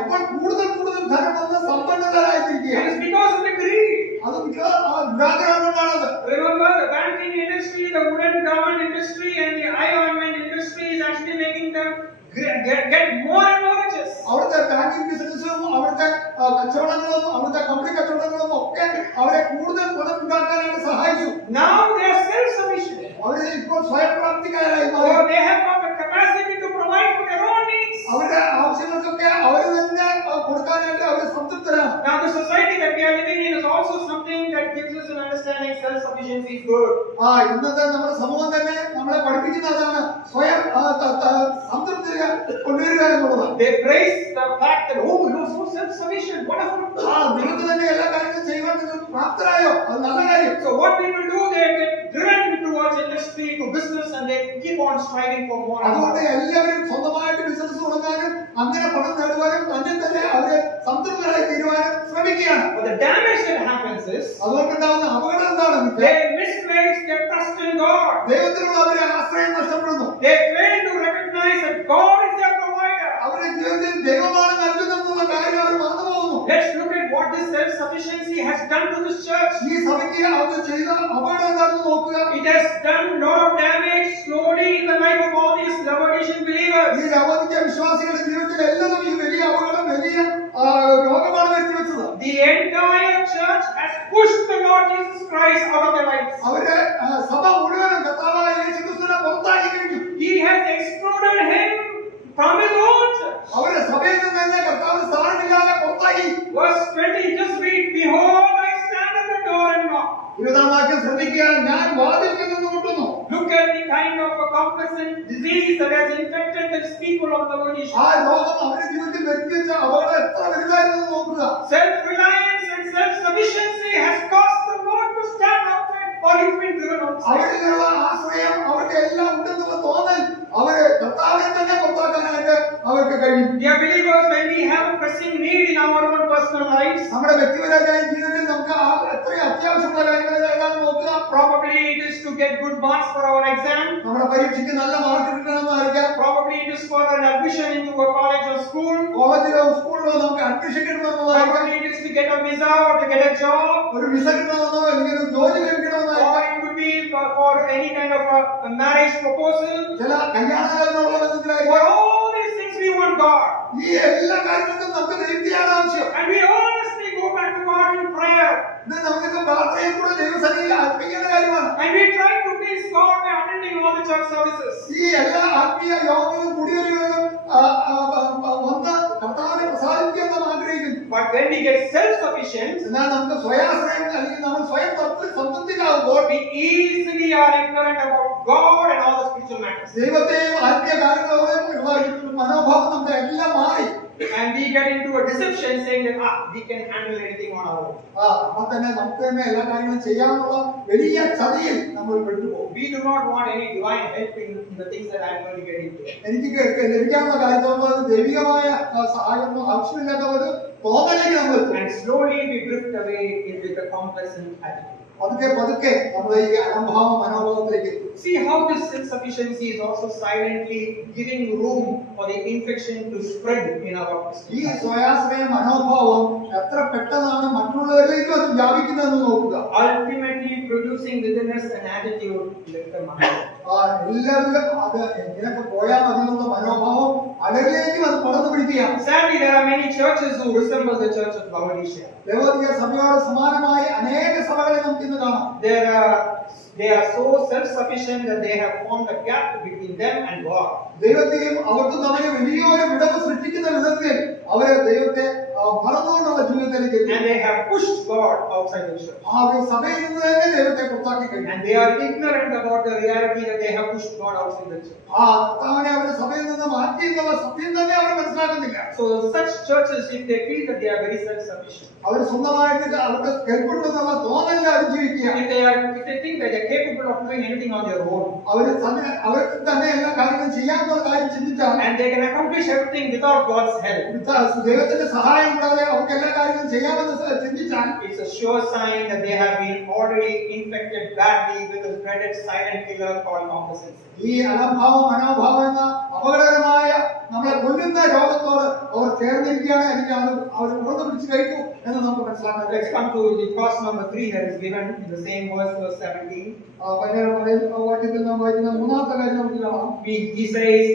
ഇപ്പോൾ കൂടുതൽ ധനം വന്ന് സമ്പന്നരായിരിക്കുകയാണ്. It is because of the greed. അത് ദുരാഗ്രഹം കൊണ്ടാണത്. Remember, the banking industry, the wooden garment industry, and the eye ornament industry is actually making them get more and more riches. അവിടുത്തെ banking ബിസിനസ്സും അവിടുത്തെ കച്ചവടങ്ങളും അവിടുത്തെ company കച്ചവടങ്ങളും ഒക്കെ അവരെ കൂടുതൽ പണം ഉണ്ടാക്കാനായിട്ട് സഹായിച്ചു. Now they are self-sufficient. അവര് ഇപ്പോൾ സ്വയം പ്രാപ്തിക്കാരായി So they have got the capacity to provide for their own needs. അവരുടെ ആവശ്യങ്ങൾക്കൊക്കെ അവർ തന്നെ കൊടുക്കാനായിട്ട് അവർ സംതൃപ്തരാണ്. Now the society that we are living in is also something that gives us an understanding self-sufficiency is good. ഇന്നത്തെ നമ്മുടെ സമൂഹം തന്നെ നമ്മളെ പഠിപ്പിക്കുന്നതാണ് സ്വയം സംതൃപ്തി കൊണ്ടുവരിക എന്നുള്ളത്. They praise the fact that you are so self-sufficient, wonderful. നിങ്ങൾക്ക് തന്നെ എല്ലാ കാര്യങ്ങളും ചെയ്യുവാൻ നിങ്ങൾ പ്രാപ്തരായോ, അത് നല്ല കാര്യം. So what people do, they get driven towards industry, to business, and they keep on striving for more. അതുകൊണ്ട് എല്ലാവരും സ്വന്തമായിട്ട് ബിസിനസ് തുടങ്ങാനും അങ്ങനെ പണം നേടുവാനും തന്നെ അവരെ സംതൃപ്തരായി തീരുവാനും ശ്രമിക്കുകയാണ്. But the damage that happens is അതുകൊണ്ടുണ്ടാകുന്ന അപകടം എന്താണ്? they misplace their trust in God. ദൈവത്തിലുള്ള അവരുടെ ആശ്രയം നഷ്ടപ്പെടുന്നു. They fail to recognize that God is their provider. അവരുടെ ജീവിതത്തിൽ ദൈവമാണ് നൽകുന്നതെന്നുള്ള കാര്യം അവർ മറന്നുപോകുന്നു. Let's look at what this self-sufficiency has done to this church. ഈ സഭയ്ക്ക് അത് ചെയ്ത അപകടം എന്താണെന്ന് നോക്കുക. It has done a lot of damage slowly in the life of all these Laodicean believers. ഈ ലവോദിക്ക വിശ്വാസികളുടെ ജീവിതത്തിൽ എല്ലാവരും ഈ വലിയ അപകടം, വലിയ രോഗമാണ് വരുത്തിവെച്ചത്. The entire church has pushed the Lord Jesus Christ out of their lives. അവരുടെ സഭ മുഴുവനും കർത്താവായ യേശുക്രിസ്തുവിനെ പുറത്താക്കി കഴിഞ്ഞു. He has excluded him from his own church. അവരുടെ സഭയിൽ നിന്ന് തന്നെ കർത്താവ് സ്ഥാനമില്ലാതെ പുറത്താക്കി. Verse 20, just read, behold, I stand 20-ാം വാക്യം ശ്രദ്ധിക്കുക. ഞാൻ വാതിൽക്കൽ നിന്ന് മുട്ടുന്നു. Look at the kind of a complacent disease that has infected these people of the world. ആ രോഗം അവരുടെ ജീവിതത്തിൽ വരുത്തിവെച്ച അപകടം എത്ര വലുതായിരുന്നു നോക്കുക. Self-reliance and self-sufficiency has caused the Lord to stand outside, or he's been driven outside. അവരിലുള്ള ആശ്രയം, അവർക്ക് എല്ലാം ഉണ്ടെന്നുള്ള തോന്നൽ അവരെ കർത്താവിനെ തന്നെ പുറത്താക്കാനായിട്ട് അവർക്ക് കഴിയും. Dear believers, when we have a pressing need in our own personal lives, നമ്മുടെ വ്യക്തിപരമായ ജീവിതത്തിൽ നമുക്ക് എത്രയും അത്യാവശ്യമുള്ള കാര്യങ്ങൾ ഏതാണെന്ന് നോക്കുക. probably it is to get good marks for our exam. നമ്മുടെ പരീക്ഷയ്ക്ക് നല്ല mark കിട്ടണമെന്നായിരിക്കാം. Probably it is for an admission into a college or school. കോളേജിലോ സ്കൂളിലോ നമുക്ക് admission കിട്ടണമെന്നതായിരിക്കാം. Probably it is to get a visa or to get a job. ഒരു visa കിട്ടണമെന്നോ അല്ലെങ്കിൽ ഒരു ജോലി ലഭിക്കണമെന്നായിരിക്കാം. Or it could be for any kind of a marriage proposal. ചില കല്യാണങ്ങളിലുള്ള ബന്ധത്തിലായിരിക്കും. For all these things we want God. ഈ എല്ലാ കാര്യങ്ങൾക്കും നമുക്ക് ദൈവത്തെയാണ് ആവശ്യം. And we honestly go back to God in prayer. ഇത് നമുക്ക് പ്രാർത്ഥനയിൽ കൂടെ ദൈവസന്നിധിയിൽ അർപ്പിക്കേണ്ട കാര്യമാണ്. And we try to please God by attending all the church services. ഈ എല്ലാ ആത്മീയ യോഗങ്ങളും കൂടിവരവുകളും വന്ന് കർത്താവിനെ പ്രസാദിപ്പിക്കാൻ നാം ആഗ്രഹിക്കുന്നു. But when we get self-sufficient, എന്നാൽ നമുക്ക് സ്വയാശ്രയം അല്ലെങ്കിൽ നമ്മൾ സ്വയം സംതൃപ്തിയിലാവുമ്പോൾ we easily are ignorant about God and all the spiritual matters. ദൈവത്തെയും ആത്മീയ കാര്യങ്ങളോടും മനോഭാവം നമ്മുടെ എല്ലാം മാറി. And we get into a deception saying that we can handle anything on our own. അപ്പോൾ തന്നെ നമുക്ക് തന്നെ എല്ലാ കാര്യങ്ങളും ചെയ്യാനുള്ള വലിയ ചതിയിൽ നമ്മൾ പെട്ടുപോകും. We do not want any divine help in the things that I am going to get into. എനിക്ക് ലഭിക്കാനുള്ള കാര്യത്തോട് ദൈവികമായ സഹായമൊന്നും ആവശ്യമില്ലാത്ത ഒരു തോന്നലേക്ക് നമ്മൾ എത്തും. And slowly we drift away with a complacent attitude. പതുക്കെ നമ്മൾ ഈ അലംഭാവ മനോഭാവത്തിലേക്ക് എത്തും. See how this self-sufficiency is also silently giving room for the infection to spread in our ഈ സ്വയാശ്രയ മനോഭാവം എത്ര പെട്ടെന്നാണ് മറ്റുള്ളവരിലേക്ക് അത് വ്യാപിക്കുന്നതെന്ന് നോക്കുക. ultimately producing within us an attitude like the mind. എല്ലാവരും അത് ഇങ്ങനെയൊക്കെ പോയാൽ മതി എന്നുള്ള മനോഭാവം അവരിലേക്കും അത് പടർന്നു പിടിക്കുകയാണ്. Sadly, there are many churches who resemble the church of Laodicea. ലവോദിക്ക സഭയോട് സമാനമായ അനേക സഭകളെ നമുക്ക് ഇന്ന് കാണാം. They are so self-sufficient that they have formed a gap between them and God. ദൈവത്തെയും അവർക്ക് തമ്മിൽ വലിയൊരു വിടവ് സൃഷ്ടിക്കുന്ന വിധത്തിൽ അവരെ ദൈവത്തെ മറന്നുകൊണ്ടുള്ള ജീവിതത്തിലേക്ക് എത്തി. And they have pushed God outside the church. അവർ സഭയിൽ നിന്ന് തന്നെ ദൈവത്തെ പുറത്താക്കി കഴിഞ്ഞു. And they are ignorant about the reality that they have pushed God outside the church. കർത്താവിനെ അവരെ സഭയിൽ നിന്ന് മാറ്റി എന്നുള്ള സത്യം തന്നെ അവർ മനസ്സിലാക്കുന്നില്ല. So such churches, if they feel that they are very self-sufficient, അവർ സ്വന്തമായിട്ട് അവർക്ക് കേൾപ്പെടുമെന്നുള്ള തോന്നലിൽ അവർ ജീവിക്കുകയാണ്. if they think that they are capable of doing anything on their own, അവർക്ക് തന്നെ എല്ലാ കാര്യങ്ങളും ചെയ്യാമെന്നുള്ള കാര്യം ചിന്തിച്ചാൽ and they can accomplish everything without God's help, ദൈവത്തിന്റെ സഹായം കൂടാതെ അവർക്ക് എല്ലാ കാര്യങ്ങളും ചെയ്യാമെന്ന് ചിന്തിച്ചാൽ it's a sure sign that they have been already infected badly with a dreaded silent killer called complacency. ഈ അലംഭാവ മനോഭാവം എന്ന അപകടകരമായ നമ്മളെ കൊല്ലുന്ന രോഗത്തോട് അവർ ചേർന്നിരിക്കുകയാണ്. എനിക്ക് അത് അവർ ഉറന്നു പിടിച്ചു കഴിഞ്ഞു എന്ന് നമുക്ക് മനസ്സിലാക്കാൻ. Let's come to the clause number 3 that is given in the same verse 17. വാക്യത്തിൽ നാം വായിക്കുന്ന മൂന്നാമത്തെ കാര്യം നമുക്ക് കാണാം. He says,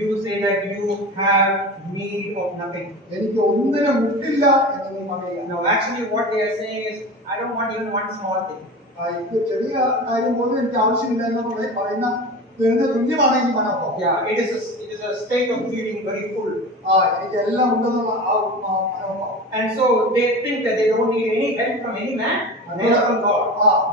you say that you have need of nothing. എനിക്ക് ഒന്നിനും മുട്ടില്ല എന്ന് നീ പറയുക. Now actually what they are saying is, I don't want even one small thing. ഇത് ചെറിയ കാര്യം പോലും എനിക്ക് ആവശ്യമില്ല എന്ന് പറയുന്ന തുല്യമാണ് ഈ മനോഭാവം. Yeah, it is a state of feeling very full. എനിക്ക് എല്ലാം ഉണ്ടെന്നുള്ള ആ മനോഭാവം. And so they think that they don't need any help from any man, neither from God.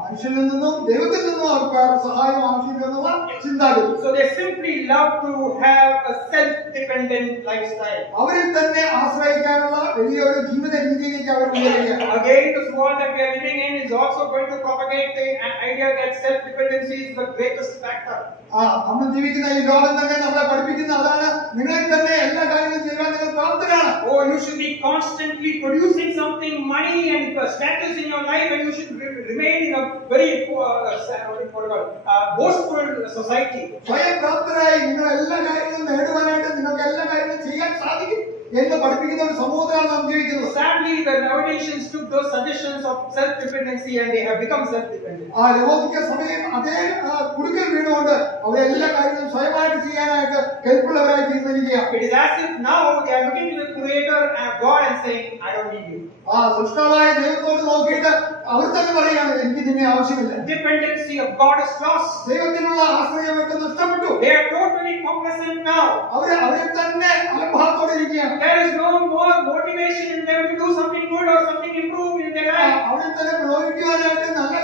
മനുഷ്യനിൽ നിന്നും ദൈവത്തിൽ നിന്നും അവർക്ക് സഹായം ആവശ്യമില്ലെന്നുള്ള ചിന്താഗതി. So they simply love to have a self-dependent lifestyle. അവരിൽ തന്നെ ആശ്രയിക്കാനുള്ള വലിയൊരു ജീവിത രീതിയിലേക്ക് അവർ ഉയരുകയാണ്. Again, this world that we are living in is also going to propagate the idea that self-dependency is the greatest factor. നമ്മൾ ജീവിക്കുന്ന ഈ ലോകം തന്നെ നമ്മളെ പഠിപ്പിക്കുന്ന അതാണ്, നിങ്ങളിൽ തന്നെ എല്ലാ കാര്യങ്ങളും ചെയ്യാൻ നിങ്ങൾ പ്രാപ്തരാണ്. Oh, you should be constantly producing something, money and status in your life, and you should remain in a very boastful society. സ്വയം പ്രാപ്തരായി നിങ്ങൾ എല്ലാ കാര്യങ്ങളും നേടുവാനായിട്ട് നിങ്ങൾക്ക് എല്ലാ കാര്യങ്ങളും ചെയ്യാൻ സാധിക്കും എന്ന് പഠിപ്പിക്കുന്ന ഒരു സമൂഹത്തിലാണ് നാം ജീവിക്കുന്നത്. Sadly, the Laodiceans took those suggestions of self-dependency and they have become self-dependent. ലവോദിക്ക സഭയും അതേ കുടുക്കൽ വീണുകൊണ്ട് അവരെല്ലാ കാര്യങ്ങളും സ്വയമായിട്ട് ചെയ്യാനായിട്ട് കെൽപ്പുള്ളവരായി തീർന്നിരിക്കുകയാണ്. It is as if now they are looking to the Creator and God and saying, I don't need you. സൃഷ്ടാവായ ദൈവത്തോട് നോക്കിയിട്ട് അവർ തന്നെ പറയുകയാണ്, എനിക്ക് നിന്നെ ആവശ്യമില്ല. Dependency of God is lost. ദൈവത്തിനുള്ള ആശ്രയം അവർക്ക് നഷ്ടപ്പെട്ടു. They are totally complacent now. അവരെ തന്നെ അലംഭാവത്തോടെ ഇരിക്കുകയാണ്. There is no more motivation in them to do something good or something improved in their life. അവരെ തന്നെ പ്രലോഭിക്കുവാനായിട്ട് നല്ല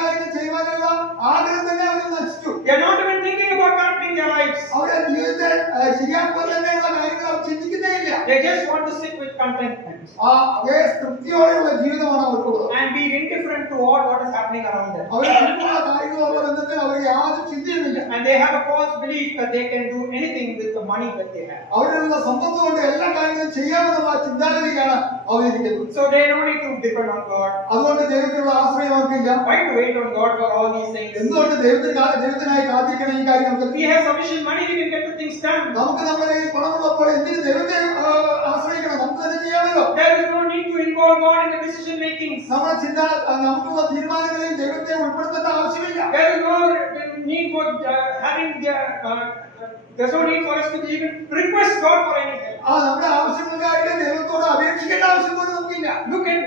ശരിയാക്കുവാൻ തന്നെയുള്ള കാര്യങ്ങൾ അവർ ചിന്തിക്കുന്നേ ഇല്ല. They just want to sit with contentment അതേ തൃപ്തിയോടെയുള്ള ജീവിതമാണ് അവർക്കുള്ളത്. and be indifferent to what is happening around them. അവർ ചുറ്റുമുള്ള കാര്യങ്ങളുള്ള ബന്ധത്തിൽ അവർ യാതൊരു ചിന്തയുമില്ല. And they have a false belief that they can do anything with the money that they have. അവരുടെ സമ്പത്ത് കൊണ്ട് എല്ലാ കാര്യങ്ങളും ചെയ്യാമെന്നുള്ള ചിന്താഗതിയാണ് അവരിരിക്കുന്നത്. So they don't need to depend on God. അതുകൊണ്ട് ദൈവത്തിലുള്ള ആശ്രയം അവർക്കില്ല. Why to wait on God for all these things? എന്തുകൊണ്ട് ദൈവത്തിനായി കാത്തിരിക്കണം ഈ കാര്യങ്ങൾക്ക്? We have sufficient money, we can get the things done. നമുക്ക് നമ്മുടെ കയ്യിൽ പണമുള്ളപ്പോൾ എന്തിന് ദൈവത്തെ ആശ്രയിക്കണം? നമുക്ക് തന്നെ ചെയ്യാമല്ലോ. There is no need to involve God in the decision making. നമുക്കുള്ള തീരുമാനങ്ങളിൽ ദൈവത്തെ ഉൾപ്പെടുത്തേണ്ട ആവശ്യമില്ല. There is no need for there's no need for us to even request God for anything. നമ്മുടെ ആവശ്യങ്ങൾക്കായിട്ട് ദൈവത്തോട് അപേക്ഷിക്കേണ്ട ആവശ്യം പോലും നമുക്കില്ല. Look at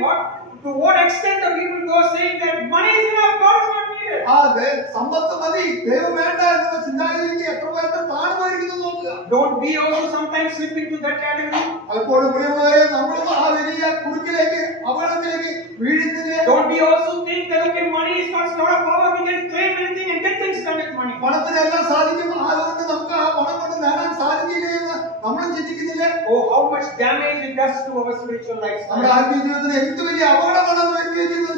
to what extent the people go saying that money is enough, God is not needed. അതെ, സമ്പത്ത് മതി, ദൈവം വേണ്ട എന്നുള്ള ചിന്താഗതിയിലേക്ക് എത്ര താഴ്ന്നിരിക്കുന്നു നോക്കുക. Don't we also sometimes slip into that category? അപ്പോൾ പ്രിയമുള്ളവരെ, നമ്മളും ആ വലിയ കുടുക്കിലേക്ക് അപകടത്തിലേക്ക് വീഴുന്നില്ലേ? Don't we also think that okay, money is not a lot of power, we can claim anything and get things done with money? പണത്തിനെല്ലാം സാധിക്കും, അതുകൊണ്ട് നമുക്ക് ആ പണം കൊണ്ട് നേടാൻ സാധിക്കില്ല എന്ന് നമ്മളും ചിന്തിക്കുന്നില്ലേ? Oh, how much damage it does to our spiritual life. നമ്മുടെ ആത്മീയ ജീവിതത്തിന് എന്ത് വലിയ അപകടമാണെന്ന്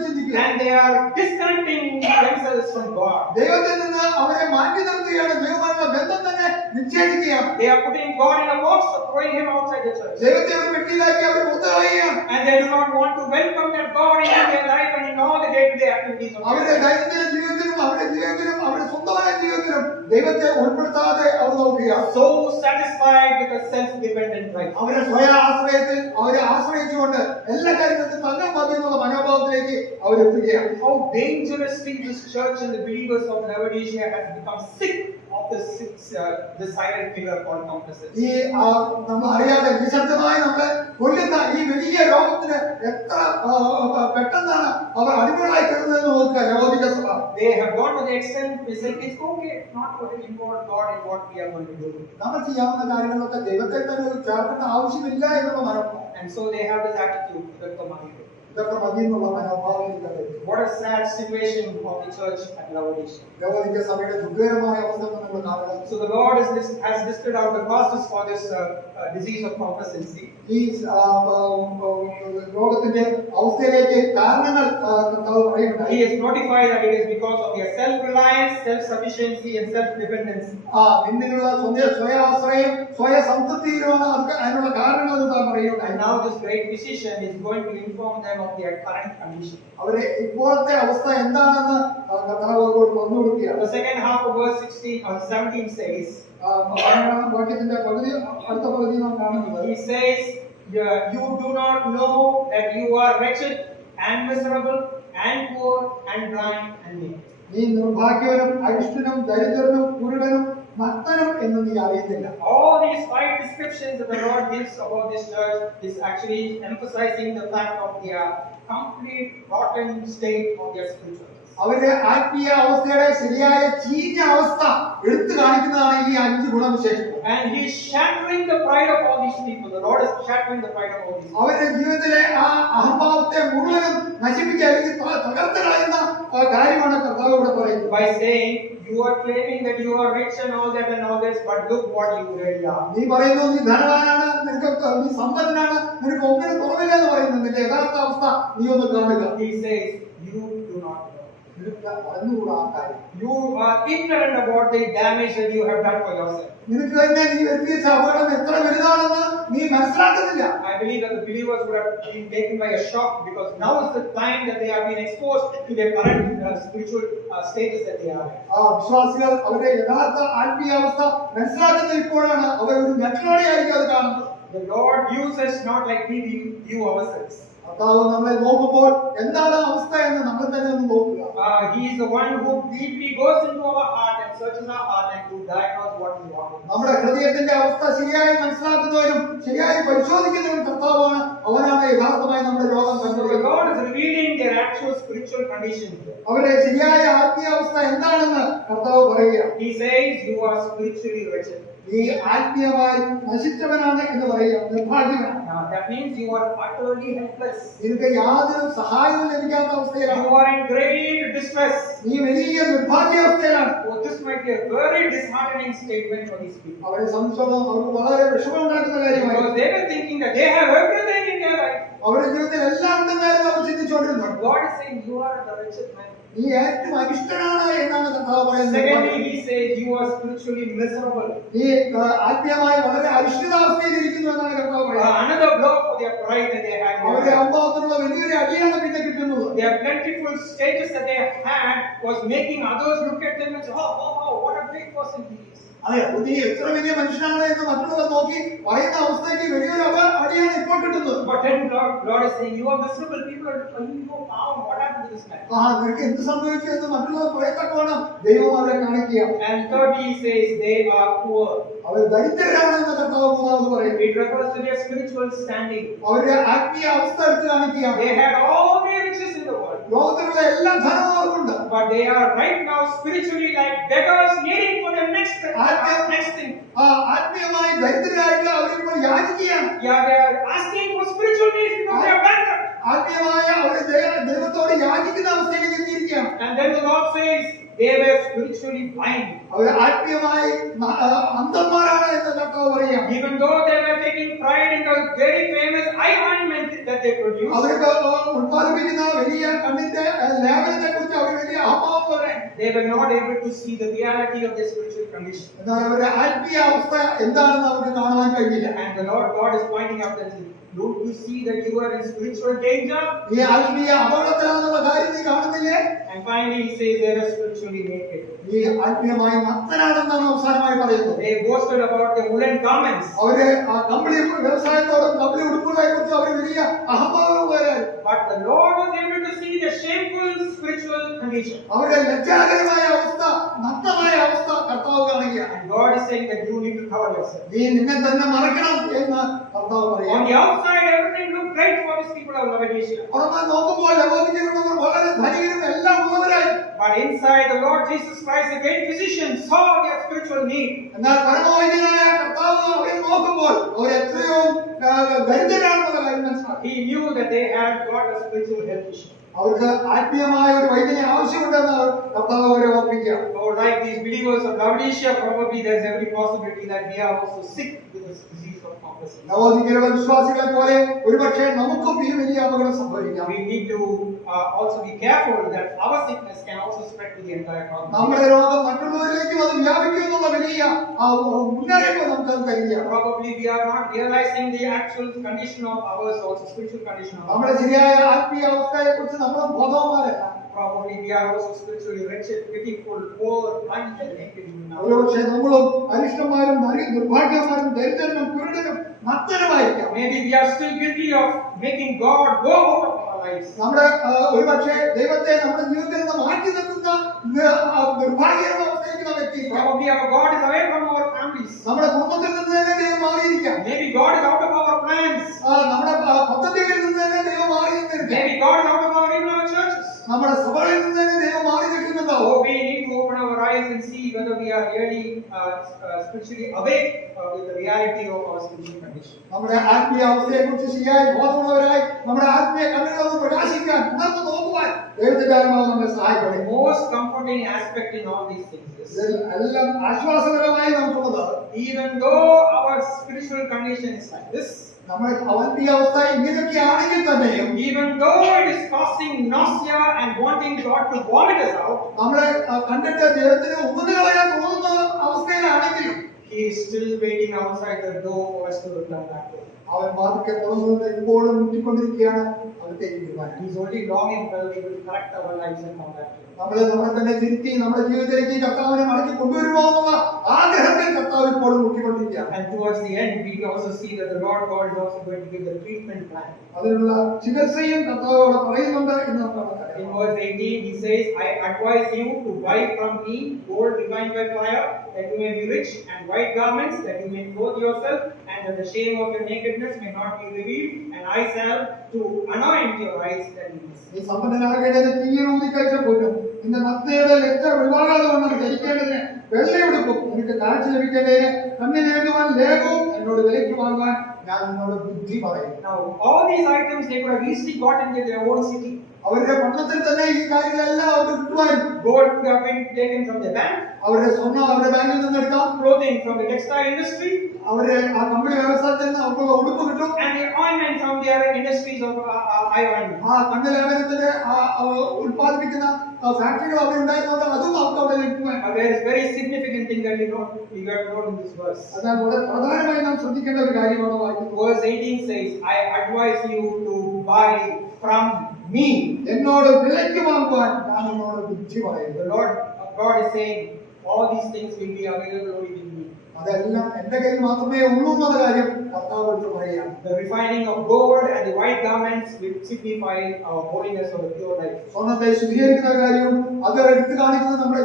ചിന്തിക്കുക. And they are disconnecting themselves from God. ദൈവത്തിൽ നിന്ന് അവരെ മാറ്റി നിർത്തുകയാണ്, ദൈവമായുള്ള ബന്ധം തന്നെ വിച്ഛേദിക്കുകയാണ്. They are putting God in a box or throwing him outside the church. ദൈവത്തെ ഒരു പെട്ടിയിലാക്കി അവർ പുറത്തു കളയുകയാണ്. And they do not want to welcome that God into their life and in all the day-to-day activities of അവരുടെ ദൈനംദിന ജീവിതത്തിലും അവരുടെ ജീവിതത്തിലും അവരുടെ സ്വന്തമായ ജീവിതത്തിലും ദൈവത്തെ ഉൾപ്പെടുത്താതെ അവർ നോക്കുകയാണ്. So satisfied with a self-dependent life. അവരുടെ സ്വയം ആശ്രയത്തിൽ അവരെ ആശ്രയിച്ചുകൊണ്ട് എല്ലാ കാര്യങ്ങൾക്കും തന്നെ മതി എന്നുള്ള മനോഭാവത്തിലേക്ക് അവരെത്തുകയാണ്. How dangerously this church and the believers of Laodicea have become sick of the silent killer called complacency. ഈ നമ്മൾ അറിയാതെ നിശബ്ദമായി നമ്മളെ കൊല്ലുന്ന ഈ വലിയ രോഗത്തിന് എത്ര പെട്ടെന്നാണ് അവർ അടിമകളായി തീർന്നതെന്ന് നോക്കുക. ലവോദിക്ക സഭ They have gone to the extent they say it's okay not to involve God in what we are going to do. നമ്മൾ ചെയ്യാവുന്ന കാര്യങ്ങളൊക്കെ ദൈവത്തെ തന്നെ ചേർക്കേണ്ട ആവശ്യമില്ല എന്നുള്ള മനോഭാവം. And so they have this attitude that the money. ഇതൊക്കെ മതി എന്നുള്ള മനോഭാവം. What a sad situation of the church at Laodicea. ലവോദിക്ക സഭയുടെ ദുഃഖകരമായ അവസ്ഥ നമ്മൾ കാണുക. So the Lord has listed out the causes for this disease of complacency. ഈ രോഗത്തിന്റെ അവസ്ഥയിലേക്ക് കാരണങ്ങൾ കർത്താവ് പറയുന്നുണ്ട്. He has notified that it is because of their self-reliance, self-sufficiency and self-dependency. നിന്നിലുള്ള സ്വയാശ്രയം സ്വയസംതൃപ്തിയിലുമാണ് അതിനുള്ള കാരണങ്ങൾ എന്ന് പറയുന്നത്. And now this great physician is going to inform them of their current condition. അവരെ ഇപ്പോഴത്തെ അവസ്ഥ എന്താണെന്ന് കർത്താവ് അവരോട് പറഞ്ഞു കൊടുക്കുകയാണ്. The second half of verse 16 or 17 says, വാക്യത്തിന്റെ അടുത്ത പകുതി നാം കാണുന്നത്. He says, you do not know that you are wretched and miserable and poor and blind and naked. നീ നിർഭാഗ്യവനും അരിഷ്ടനും ദരിദ്രനും കുരുടനും നഗ്നനും എന്ന് നീ അറിയുന്നില്ല. All these 5 descriptions that the Lord gives about this church is actually emphasizing the fact of their complete rotten state of their spiritual life. അവരുടെ ആത്മീയ അവസ്ഥയുടെ ശരിയായ ചീഞ്ഞ അവസ്ഥ എടുത്തു കാണിക്കുന്നതാണ് ഈ 5 ഗുണവിശേഷങ്ങൾ. And he is shattering the pride of all these people. The Lord is shattering the pride of all these people. അവരുടെ ജീവിതത്തിലെ ആ അഹംഭാവത്തെ മുഴുവനും നശിപ്പിക്കുക അല്ലെങ്കിൽ തകർത്ത് കളയുന്ന കാര്യമാണ് കർത്താവ് ഇവിടെ പറയുന്നത്. By saying you are claiming that you are rich and all that and all this, but look what you really are. നീ പറയുന്നു നീ ധനവാനാണ്, നീ സമ്പന്നനാണ്, നിനക്ക് ഒന്നിനും കുറവില്ല എന്ന് പറയുന്നു. നിന്റെ യഥാർത്ഥ അവസ്ഥ നീ ഒന്ന് കാണുക. He says you do not know. You are ignorant about the damage that you have done for yourself. നിനക്ക് തന്നെ നീ വരുത്തിയ അപകടം എത്ര വലുതാണെന്ന് നീ മനസ്സിലാക്കുന്നില്ല. I believe that the believers would have been taken by a shock because now is the time that they have been exposed to their current spiritual status that they are in. വിശ്വാസികൾ അവരുടെ യഥാർത്ഥ ആത്മീയ അവസ്ഥ മനസ്സിലാക്കുന്ന ഇപ്പോഴാണ് അവർ ഒരു നഗ്നതയോടെയായിരിക്കും അത് കാണുന്നത്. The Lord views us not like we view ourselves. കർത്താവ് നമ്മളെ നോക്കുമ്പോൾ എന്താണ് അവസ്ഥ എന്ന് നമ്മൾ തന്നെ ഒന്ന് നോക്കുക. He is the one who deeply goes into our heart and searches our heart and to diagnose what we want. നമ്മുടെ ഹൃദയത്തിന്റെ അവസ്ഥ ശരിയായി മനസ്സിലാക്കുന്നവരും ശരിയായി പരിശോധിക്കുന്നവരും കർത്താവാണ്. അവനാണ് യഥാർത്ഥമായി നമ്മുടെ രോഗം കണ്ടുപിടിക്കുന്നത്. God is revealing their actual spiritual condition. അവരുടെ ശരിയായ ആത്മീയ അവസ്ഥ എന്താണെന്ന് കർത്താവ് പറയുകയാണ്. He says you are spiritually wretched. നീ ആത്മീയമായി നശിച്ചവനാണ് എന്ന് പറയുക, നിർഭാഗ്യവനാണ്. That means you are utterly helpless. നിനക്ക് യാതൊരു സഹായവും ലഭിക്കാത്ത അവസ്ഥയിലാണ്. You are in great distress. നീ വലിയ നിർഭാഗ്യാവസ്ഥയിലാണ്. Oh, this might be a very disheartening statement for these people. അവരെ സംബന്ധിച്ചോളം അവർക്ക് വളരെ വിഷമമുണ്ടാക്കുന്ന കാര്യമായി. Because they were thinking that they have everything in their life. അവരുടെ ജീവിതത്തിൽ എല്ലാം ഉണ്ടെന്നായിരുന്നു അവർ ചിന്തിച്ചുകൊണ്ടിരുന്നത്. God is saying, you are the wretched man. നീ ഏറ്റവും അരിഷ്ടനാണ് എന്നാണ് കർത്താവ് പറയുന്നത്. Secondly, he says you are spiritually miserable. നീ ആത്മീയമായി വളരെ അരിഷ്ടതാവസ്ഥയിൽ ഇരിക്കുന്നു എന്നാണ് കർത്താവ് പറയുന്നത്. Another blow for their pride that they had. അവരുടെ അഹംഭാവത്തിനുള്ള വലിയൊരു അടിയാണ് പിന്നെ കിട്ടുന്നത്. Their plentiful status that they had was making others look at them and say, oh, what a great person he is. അതെ, നീ എത്ര വലിയ മനുഷ്യനാണ് എന്ന് മറ്റുള്ളവർ നോക്കി പറയുന്ന അവസ്ഥയ്ക്ക് വലിയൊരു അടിയാണ് ഇപ്പോൾ കിട്ടുന്നത്. But then God is saying, you are miserable people, what happened to this man? നിനക്ക് എന്ത് സംഭവിച്ചു എന്ന് മറ്റുള്ളവർ പറയത്തക്കവണ്ണം ദൈവം അവരെ കാണിക്കുക. And thirdly, he says they are poor. അവർ ദരിദ്രരാണെന്ന് കർത്താവ് മൂന്നാമത് പറയും. It refers to their spiritual standing. അവരുടെ ആത്മീയ അവസ്ഥ എടുത്ത് കാണിക്കുക. They had all their riches in the world. ലോകത്തിലുള്ള എല്ലാ ധനവും അവർക്കുണ്ട്. But they are right now spiritually like beggars needing for the next thing. ആത്മീയമായി ദരിദ്രരായിട്ട് അവരിപ്പോൾ യാചിക്കുകയാണ്. Yeah, they are asking for spiritual needs because they are bankrupt. ആത്മീയമായ അവർ ദൈവത്തോട് യാചിക്കുന്ന അവസ്ഥയിലേക്ക് എത്തിയിരിക്കുകയാണ്. And then the Lord says they were spiritually blind. അവർ ആത്മീയമായി അന്ധന്മാരാണ് എന്ന് കർത്താവ് പറയാം. Even though they were taking pride in the very famous eye ointment that they produced. അവർക്ക് ഉത്പാദിപ്പിക്കുന്ന വലിയ കണ്ണിന്റെ ലേപനത്തെ കുറിച്ച് അവർ വലിയ അഹംഭാവം പറയാം. They were not able to see the reality of their spiritual condition. എന്നാൽ അവരുടെ ആത്മീയ അവസ്ഥ എന്താണെന്ന് അവർക്ക് കാണാൻ കഴിഞ്ഞില്ല. And the Lord God is pointing out that don't you see that you are in spiritual danger? ഈ ആത്മീയ അപകടത്തിലാണെന്നുള്ള കാര്യം നീ കാണുന്നില്ലേ? And finally he says they were spiritually naked. ഈ ആത്മീയമായി നഗ്നരാണെന്നാണ് അവസാനമായി പറയുന്നത്. They boasted about their woolen garments. അവര് കമ്പിളി വ്യവസായത്തോടും കമ്പിളി ഉടുപ്പുകളെ കുറിച്ച് അവർ വലിയ അഹംഭാവം. But the Lord was able to see their shameful spiritual condition. അവരുടെ ലജ്ജാകരമായ അവസ്ഥ, നഗ്നമായ അവസ്ഥ കർത്താവ് കാണുകയാണ്. And God is saying that you need to cover yourself. നീ നിന്നെ തന്നെ മറക്കണം എന്ന് കർത്താവ് പറയുന്നു. On the outside everything looked great for these people of Laodicea. പുറമെ നോക്കുമ്പോൾ ലവോദിക്കയിലുള്ളവർ വളരെ ധനികരും എല്ലാം ഉള്ളവരായി. But inside the Lord Jesus Christ, the great physician, saw their spiritual need. എന്നാൽ പരമവൈദ്യനായ കർത്താവ് അവരെ നോക്കുമ്പോൾ അവർ എത്രയോ ദരിദ്രരാണെന്നുള്ള കാര്യം മനസ്സിലാക്കി. He knew that they had got a spiritual health issue. അവർക്ക് ആത്മീയമായ ഒരു വൈദ്യനെ ആവശ്യമുണ്ടെന്ന് കർത്താവ് അവരെ ഓർപ്പിക്കുക. So like these believers of Laodicea, probably there is every possibility that they are also sick with this disease of complacency. ലവോദിക്കയിലുള്ള വിശ്വാസികളെ പോലെ ഒരുപക്ഷെ നമുക്കും ഈ വലിയ അപകടം സംഭവിക്കാം. We need to also be careful that our sickness can also spread to the entire congregation. നമ്മുടെ രോഗം മറ്റുള്ളവരിലേക്കും അത് വ്യാപിക്കും എന്നുള്ള വലിയ മുന്നറിയിപ്പ് നമുക്ക് തരികയാണ്. Probably we are not realizing the actual condition of ours, also spiritual condition of നമ്മുടെ ശരിയായ ആത്മീയ അവസ്ഥയെ കുറിച്ച് നമ്മൾ ബോധവാന്മാരല്ല. Probably we are also spiritually wretched, pitiful, poor, blind and naked. ഒരുപക്ഷെ നമ്മളും അരിഷ്ടന്മാരും നിർഭാഗ്യന്മാരും ദരിദ്രനും കുരുടനും നഗ്നരുമായിരിക്കാം. Maybe we are still guilty of making God go out of our lives. നമ്മുടെ ഒരുപക്ഷെ ദൈവത്തെ നമ്മുടെ ജീവിതത്തിൽ നിന്ന് മാറ്റി നിർത്തുന്ന നിർഭാഗ്യമായ അവസ്ഥയിലേക്ക് നാം എത്തിയിരിക്കാം. Probably our God is away from our families. നമ്മുടെ കുടുംബത്തിൽ നിന്ന് തന്നെ ദൈവം മാറിയിരിക്കാം. Maybe God is out of our plans. നമ്മുടെ പദ്ധതികളിൽ നിന്ന് തന്നെ ദൈവം മാറി നിന്നിരിക്കാം. Maybe God is out of our churches. നമ്മുടെ സഭകളിൽ നിന്ന് തന്നെ ദൈവം മാറി നിൽക്കുന്നുണ്ടോ? We need to open our eyes and see whether we are really spiritually awake with the reality of our spiritual condition. നമ്മുടെ ആത്മീയ അവസ്ഥയെ കുറിച്ച് ശരിയായ ബോധമുള്ളവരായി നമ്മുടെ ആത്മീയ കണ്ണുകളൊന്ന് പ്രകാശിക്കാൻ ഉണർന്നു നോക്കുവാൻ ദൈവത്തിന്റെ ആത്മാവ് നമ്മെ സഹായിക്കട്ടെ. The most comforting aspect in all these things is എല്ലാം ആശ്വാസകരമായി നമുക്കുള്ളത്, even though our spiritual condition is like this, നമ്മുടെ ആത്മീയ അവസ്ഥ ഇങ്ങനെയൊക്കെയാണെങ്കിൽ തന്നെയും, even though it is causing nausea and wanting God to vomit us out, നമ്മളെ കണ്ടിട്ട് ദൈവത്തിന് ഉപദ്രവം തോന്നുന്ന അവസ്ഥയിലാണെങ്കിലും He is still waiting outside the door for us to return back to Him. അവൻ വാതിൽക്കൽ തുറന്നുകൊണ്ട് ഇപ്പോഴും മുട്ടിക്കൊണ്ടിരിക്കുകയാണ് അവിടത്തേക്ക് വരുവാൻ. He is only longing that we will correct our lives and come back to Him. നമ്മളെ തന്നെ തിരുത്തി നമ്മുടെ ജീവിതത്തിലേക്ക് കർത്താവിനെ മടക്കി കൊണ്ടുവരുമോ എന്നുള്ള ആഗ്രഹത്തിൽ കർത്താവ് ഇപ്പോഴും മുട്ടിക്കൊണ്ടിരിക്കുകയാണ്. And towards the end, we also see that the Lord God is also going to give the treatment plan. അതിനുള്ള ചികിത്സയും കർത്താവ് അവിടെ പറയുന്നുണ്ട് എന്ന് നമുക്ക് In verse 18, He says, I advise you to buy from me gold refined by fire, that you may be rich, and white garments, that you may clothe yourself, and that the shame of your nakedness may not be revealed, and eye salve to anoint your eyes, that you may see. നീ സമ്പന്നനാകേണ്ടതിന് തീയൂതി കഴിച്ച പോലും നിന്റെ നഗ്നതയുടെ ലജ്ജ ഒഴിവാകാതെ വണ്ണം ധരിക്കേണ്ടതിന് വെള്ളയെടുക്കും. നിനക്ക് കാഴ്ച ലഭിക്കേണ്ടതിന് കണ്ണിനേകുവാൻ ലേപവും എന്നോട് വിലയ്ക്ക് വാങ്ങുവാൻ ഞാൻ നിന്നോട് ബുദ്ധി പറയും. Now, all these items they could have easily got into their own city. അവരുടെ പട്ടണത്തിൽ തന്നെ ഈ കാര്യങ്ങളെല്ലാം അവർക്ക് കിട്ടുമായിരുന്നു. Gold could have been taken from the bank. അവരുടെ സ്വർണ്ണം അവരുടെ ബാങ്കിൽ നിന്ന് എടുക്കാം. Clothing from the textile industry. അവരുടെ ആ കമ്പനി വ്യവസായത്തിൽ നിന്ന് അവർക്ക് ഉടുപ്പ് കിട്ടും. And the ointment from their industries of eye ointment. ആ കണ്ണുലേപനത്തിന് ഉത്പാദിപ്പിക്കുന്ന ഫാക്ടറികൾ അവിടെ ഉണ്ടായിരുന്നത് അതും അവർക്ക് അവിടെ ലഭിക്കുമായിരുന്നു. There is very significant thing that we got to note in this verse. അതിനാൽ വളരെ പ്രധാനമായി നാം ശ്രദ്ധിക്കേണ്ട ഒരു കാര്യമാണ് വായിക്കുന്നത്. Verse 18 says, I advise you to buy from me. എന്നോട് വിലയ്ക്ക് വാങ്ങുവാൻ ഞാൻ നിന്നോട് ബുദ്ധി പറയുന്നു. The Lord God is saying, all these things will be available only in me. അതെല്ലാം എന്റെ കയ്യിൽ മാത്രമേ ഉള്ളൂ എന്ന കാര്യം കർത്താവ് എടുത്ത് പറയുകയാണ്. The refining of gold and the white garments will signify our holiness of the pure life. സ്വർണ്ണത്തെ ശുദ്ധീകരിക്കുന്ന കാര്യവും അത് എടുത്തു കാണിക്കുന്നത് നമ്മുടെ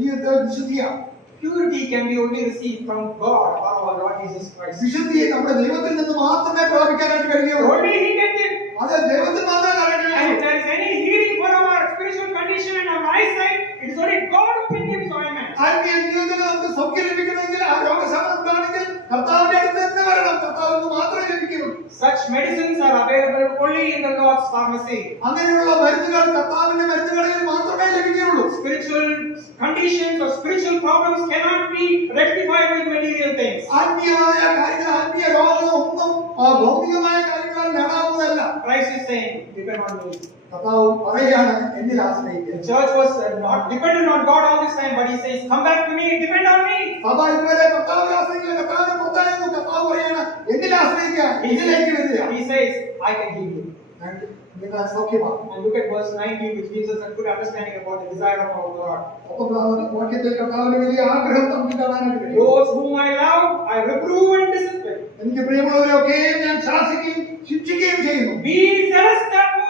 ജീവിതത്തെ വിശുദ്ധിയാണ്. Purity can be only received from God or our Lord Jesus Christ. വിശുദ്ധിയെ നമ്മുടെ ദൈവത്തിൽ നിന്ന് മാത്രമേ പ്രാപിക്കാനായിട്ട് കഴിയുള്ളൂ. Only He can give. അത് ദൈവത്തിൽ മാത്രമേ കഴിയുള്ളൂ. And if there is any healing for our spiritual condition and our eyesight, it is only God who can give ointment. ആത്മീയ ജീവിതത്തിൽ നമുക്ക് സൗഖ്യം ലഭിക്കണമെങ്കിൽ ആ രോഗശമനം ഉണ്ടാണെങ്കിൽ കർത്താവിന്റെ അടുത്ത് തന്നെ വരണം. കർത്താവിന് മാത്രമേ ലഭിക്കൂ. Such medicines are available only in the Lord's pharmacy. അങ്ങനെയുള്ള മരുന്നുകൾ കർത്താവിന്റെ മരുന്നുകളിൽ മാത്രമേ ലഭിക്കുകയുള്ളൂ. Spiritual conditions or spiritual problems cannot be rectified with material things. ആത്മീയമായ കാര്യങ്ങൾ ആത്മീയ രോഗങ്ങൾ ഒന്നും ഭൗതികമായ കാര്യങ്ങളാൽ നേടാവുന്നതല്ല. Christ is saying, depend on me. കർത്താവ് പറയുകയാണ് എന്നിൽ ആശ്രയിക്കുക. The church was not dependent on God all this time, but He says, come back to me, depend on me. സഭ ഇതുവരെ കർത്താവിൽ ആശ്രയിക്കില്ല, കർത്താവിനെ പുറത്തായിരുന്നു. കർത്താവ് പറയുകയാണ് എന്നിൽ ആശ്രയിക്കുക, എന്നിലേക്ക് വരിക. He says, I can heal you. നിങ്ങളെ സൗഖ്യമാണ്. And look at verse 19, which gives us a good understanding about the desire of our God. വാക്യത്തിൽ കർത്താവിന്റെ വലിയ ആഗ്രഹം നമുക്ക് കാണാനായിട്ട് കഴിയും. Those whom I love, I reprove and discipline. എനിക്ക് പ്രിയമുള്ളവരെയൊക്കെയും ഞാൻ ശാസിക്കുകയും ശിക്ഷിക്കുകയും ചെയ്യുന്നു. Be zealous therefore.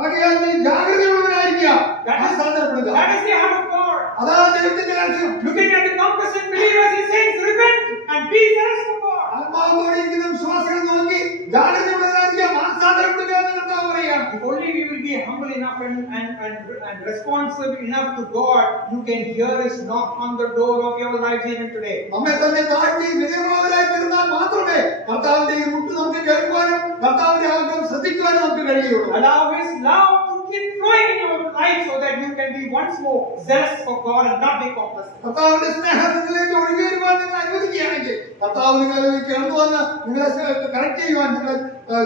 ആകയാൽ നീ ജാഗ്രതയുള്ളവരായിരിക്കുക. That is the heart of God. അതാണ് ദൈവത്തിന്റെ ലക്ഷ്യം. Looking at the composite believers, He says, repent and be zealous for God. ആത്മാവോടെ ഇരിക്കുന്ന വിശ്വാസികൾ നോക്കി ജാഗ്രതയുള്ളവരായിരിക്കുക, മാനസാന്തരപ്പെടുക എന്ന് കർത്താവ് പറയുകയാണ്. If only we will be humble enough and responsive enough to God, you can hear His knock on the door of your lives even today. നമ്മെ തന്നെ താഴ്ത്തി വിനയമുള്ളവരായി തീർന്നാൽ മാത്രമേ കർത്താവിന്റെ ഈ മുട്ട് നമുക്ക് കേൾക്കുവാനും കർത്താവിന്റെ ആഗ്രഹം ശ്രദ്ധിക്കുവാനും നമുക്ക് കഴിയുള്ളൂ. Allow His love to keep flowing in your life so that you can be once more zealous for God and not be complacent. കർത്താവിന്റെ സ്നേഹം നിങ്ങളിലേക്ക് ഒഴുകി വരുവാൻ നിങ്ങൾ അനുവദിക്കുകയാണെങ്കിൽ കർത്താവ് നിങ്ങളിലേക്ക് കടന്നു വന്ന് നിങ്ങളെ കറക്റ്റ് ചെയ്യുവാൻ, നിങ്ങളെ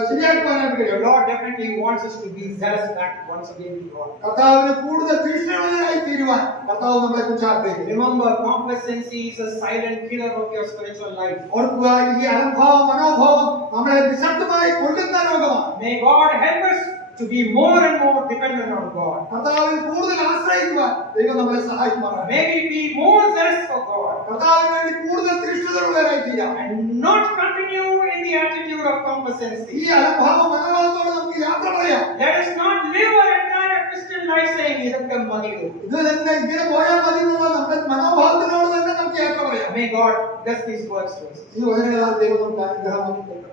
ശരിയാക്കുവാനായിട്ട് കഴിയും. The Lord definitely wants us to be zealous back once again with God. കർത്താവിന് കൂടുതൽ തീക്ഷ്ണതയായി തീരുവാൻ കർത്താവ് നമ്മളെ കുറിച്ച് ആഗ്രഹിക്കുന്നു. Remember, complacency is a silent killer of your spiritual life. ഓർക്കുക, ഈ അലംഭാവം മനോഭാവം നമ്മളെ നിശബ്ദമായി കൊല്ലുന്ന രോഗമാണ്. May God help us to be more and more dependent on God. കർത്താവിൽ കൂടുതൽ ആശ്രയിക്കുവാൻ ദൈവം നമ്മളെ സഹായിക്കുമാറാകട്ടെ. May we be more zealous for God. കർത്താവിന് വേണ്ടി കൂടുതൽ തീക്ഷ്ണതയുള്ളവരായി തീരാം. And not continue in the attitude of complacency. ഈ അലംഭാവ മനോഭാവത്തോടെ നമുക്ക് യാത്ര പറയാം. Let us not live our entire Christian life saying, "Idakka magidu." ഇത് തന്നെ ഇങ്ങനെ പോയാൽ മതി എന്നുള്ള നമ്മുടെ മനോഭാവത്തിനോട് തന്നെ നമുക്ക് യാത്ര പറയാം. May God bless these words to us. ഈ വചനങ്ങളാൽ ദൈവം നമുക്ക് അനുഗ്രഹം നൽകട്ടെ.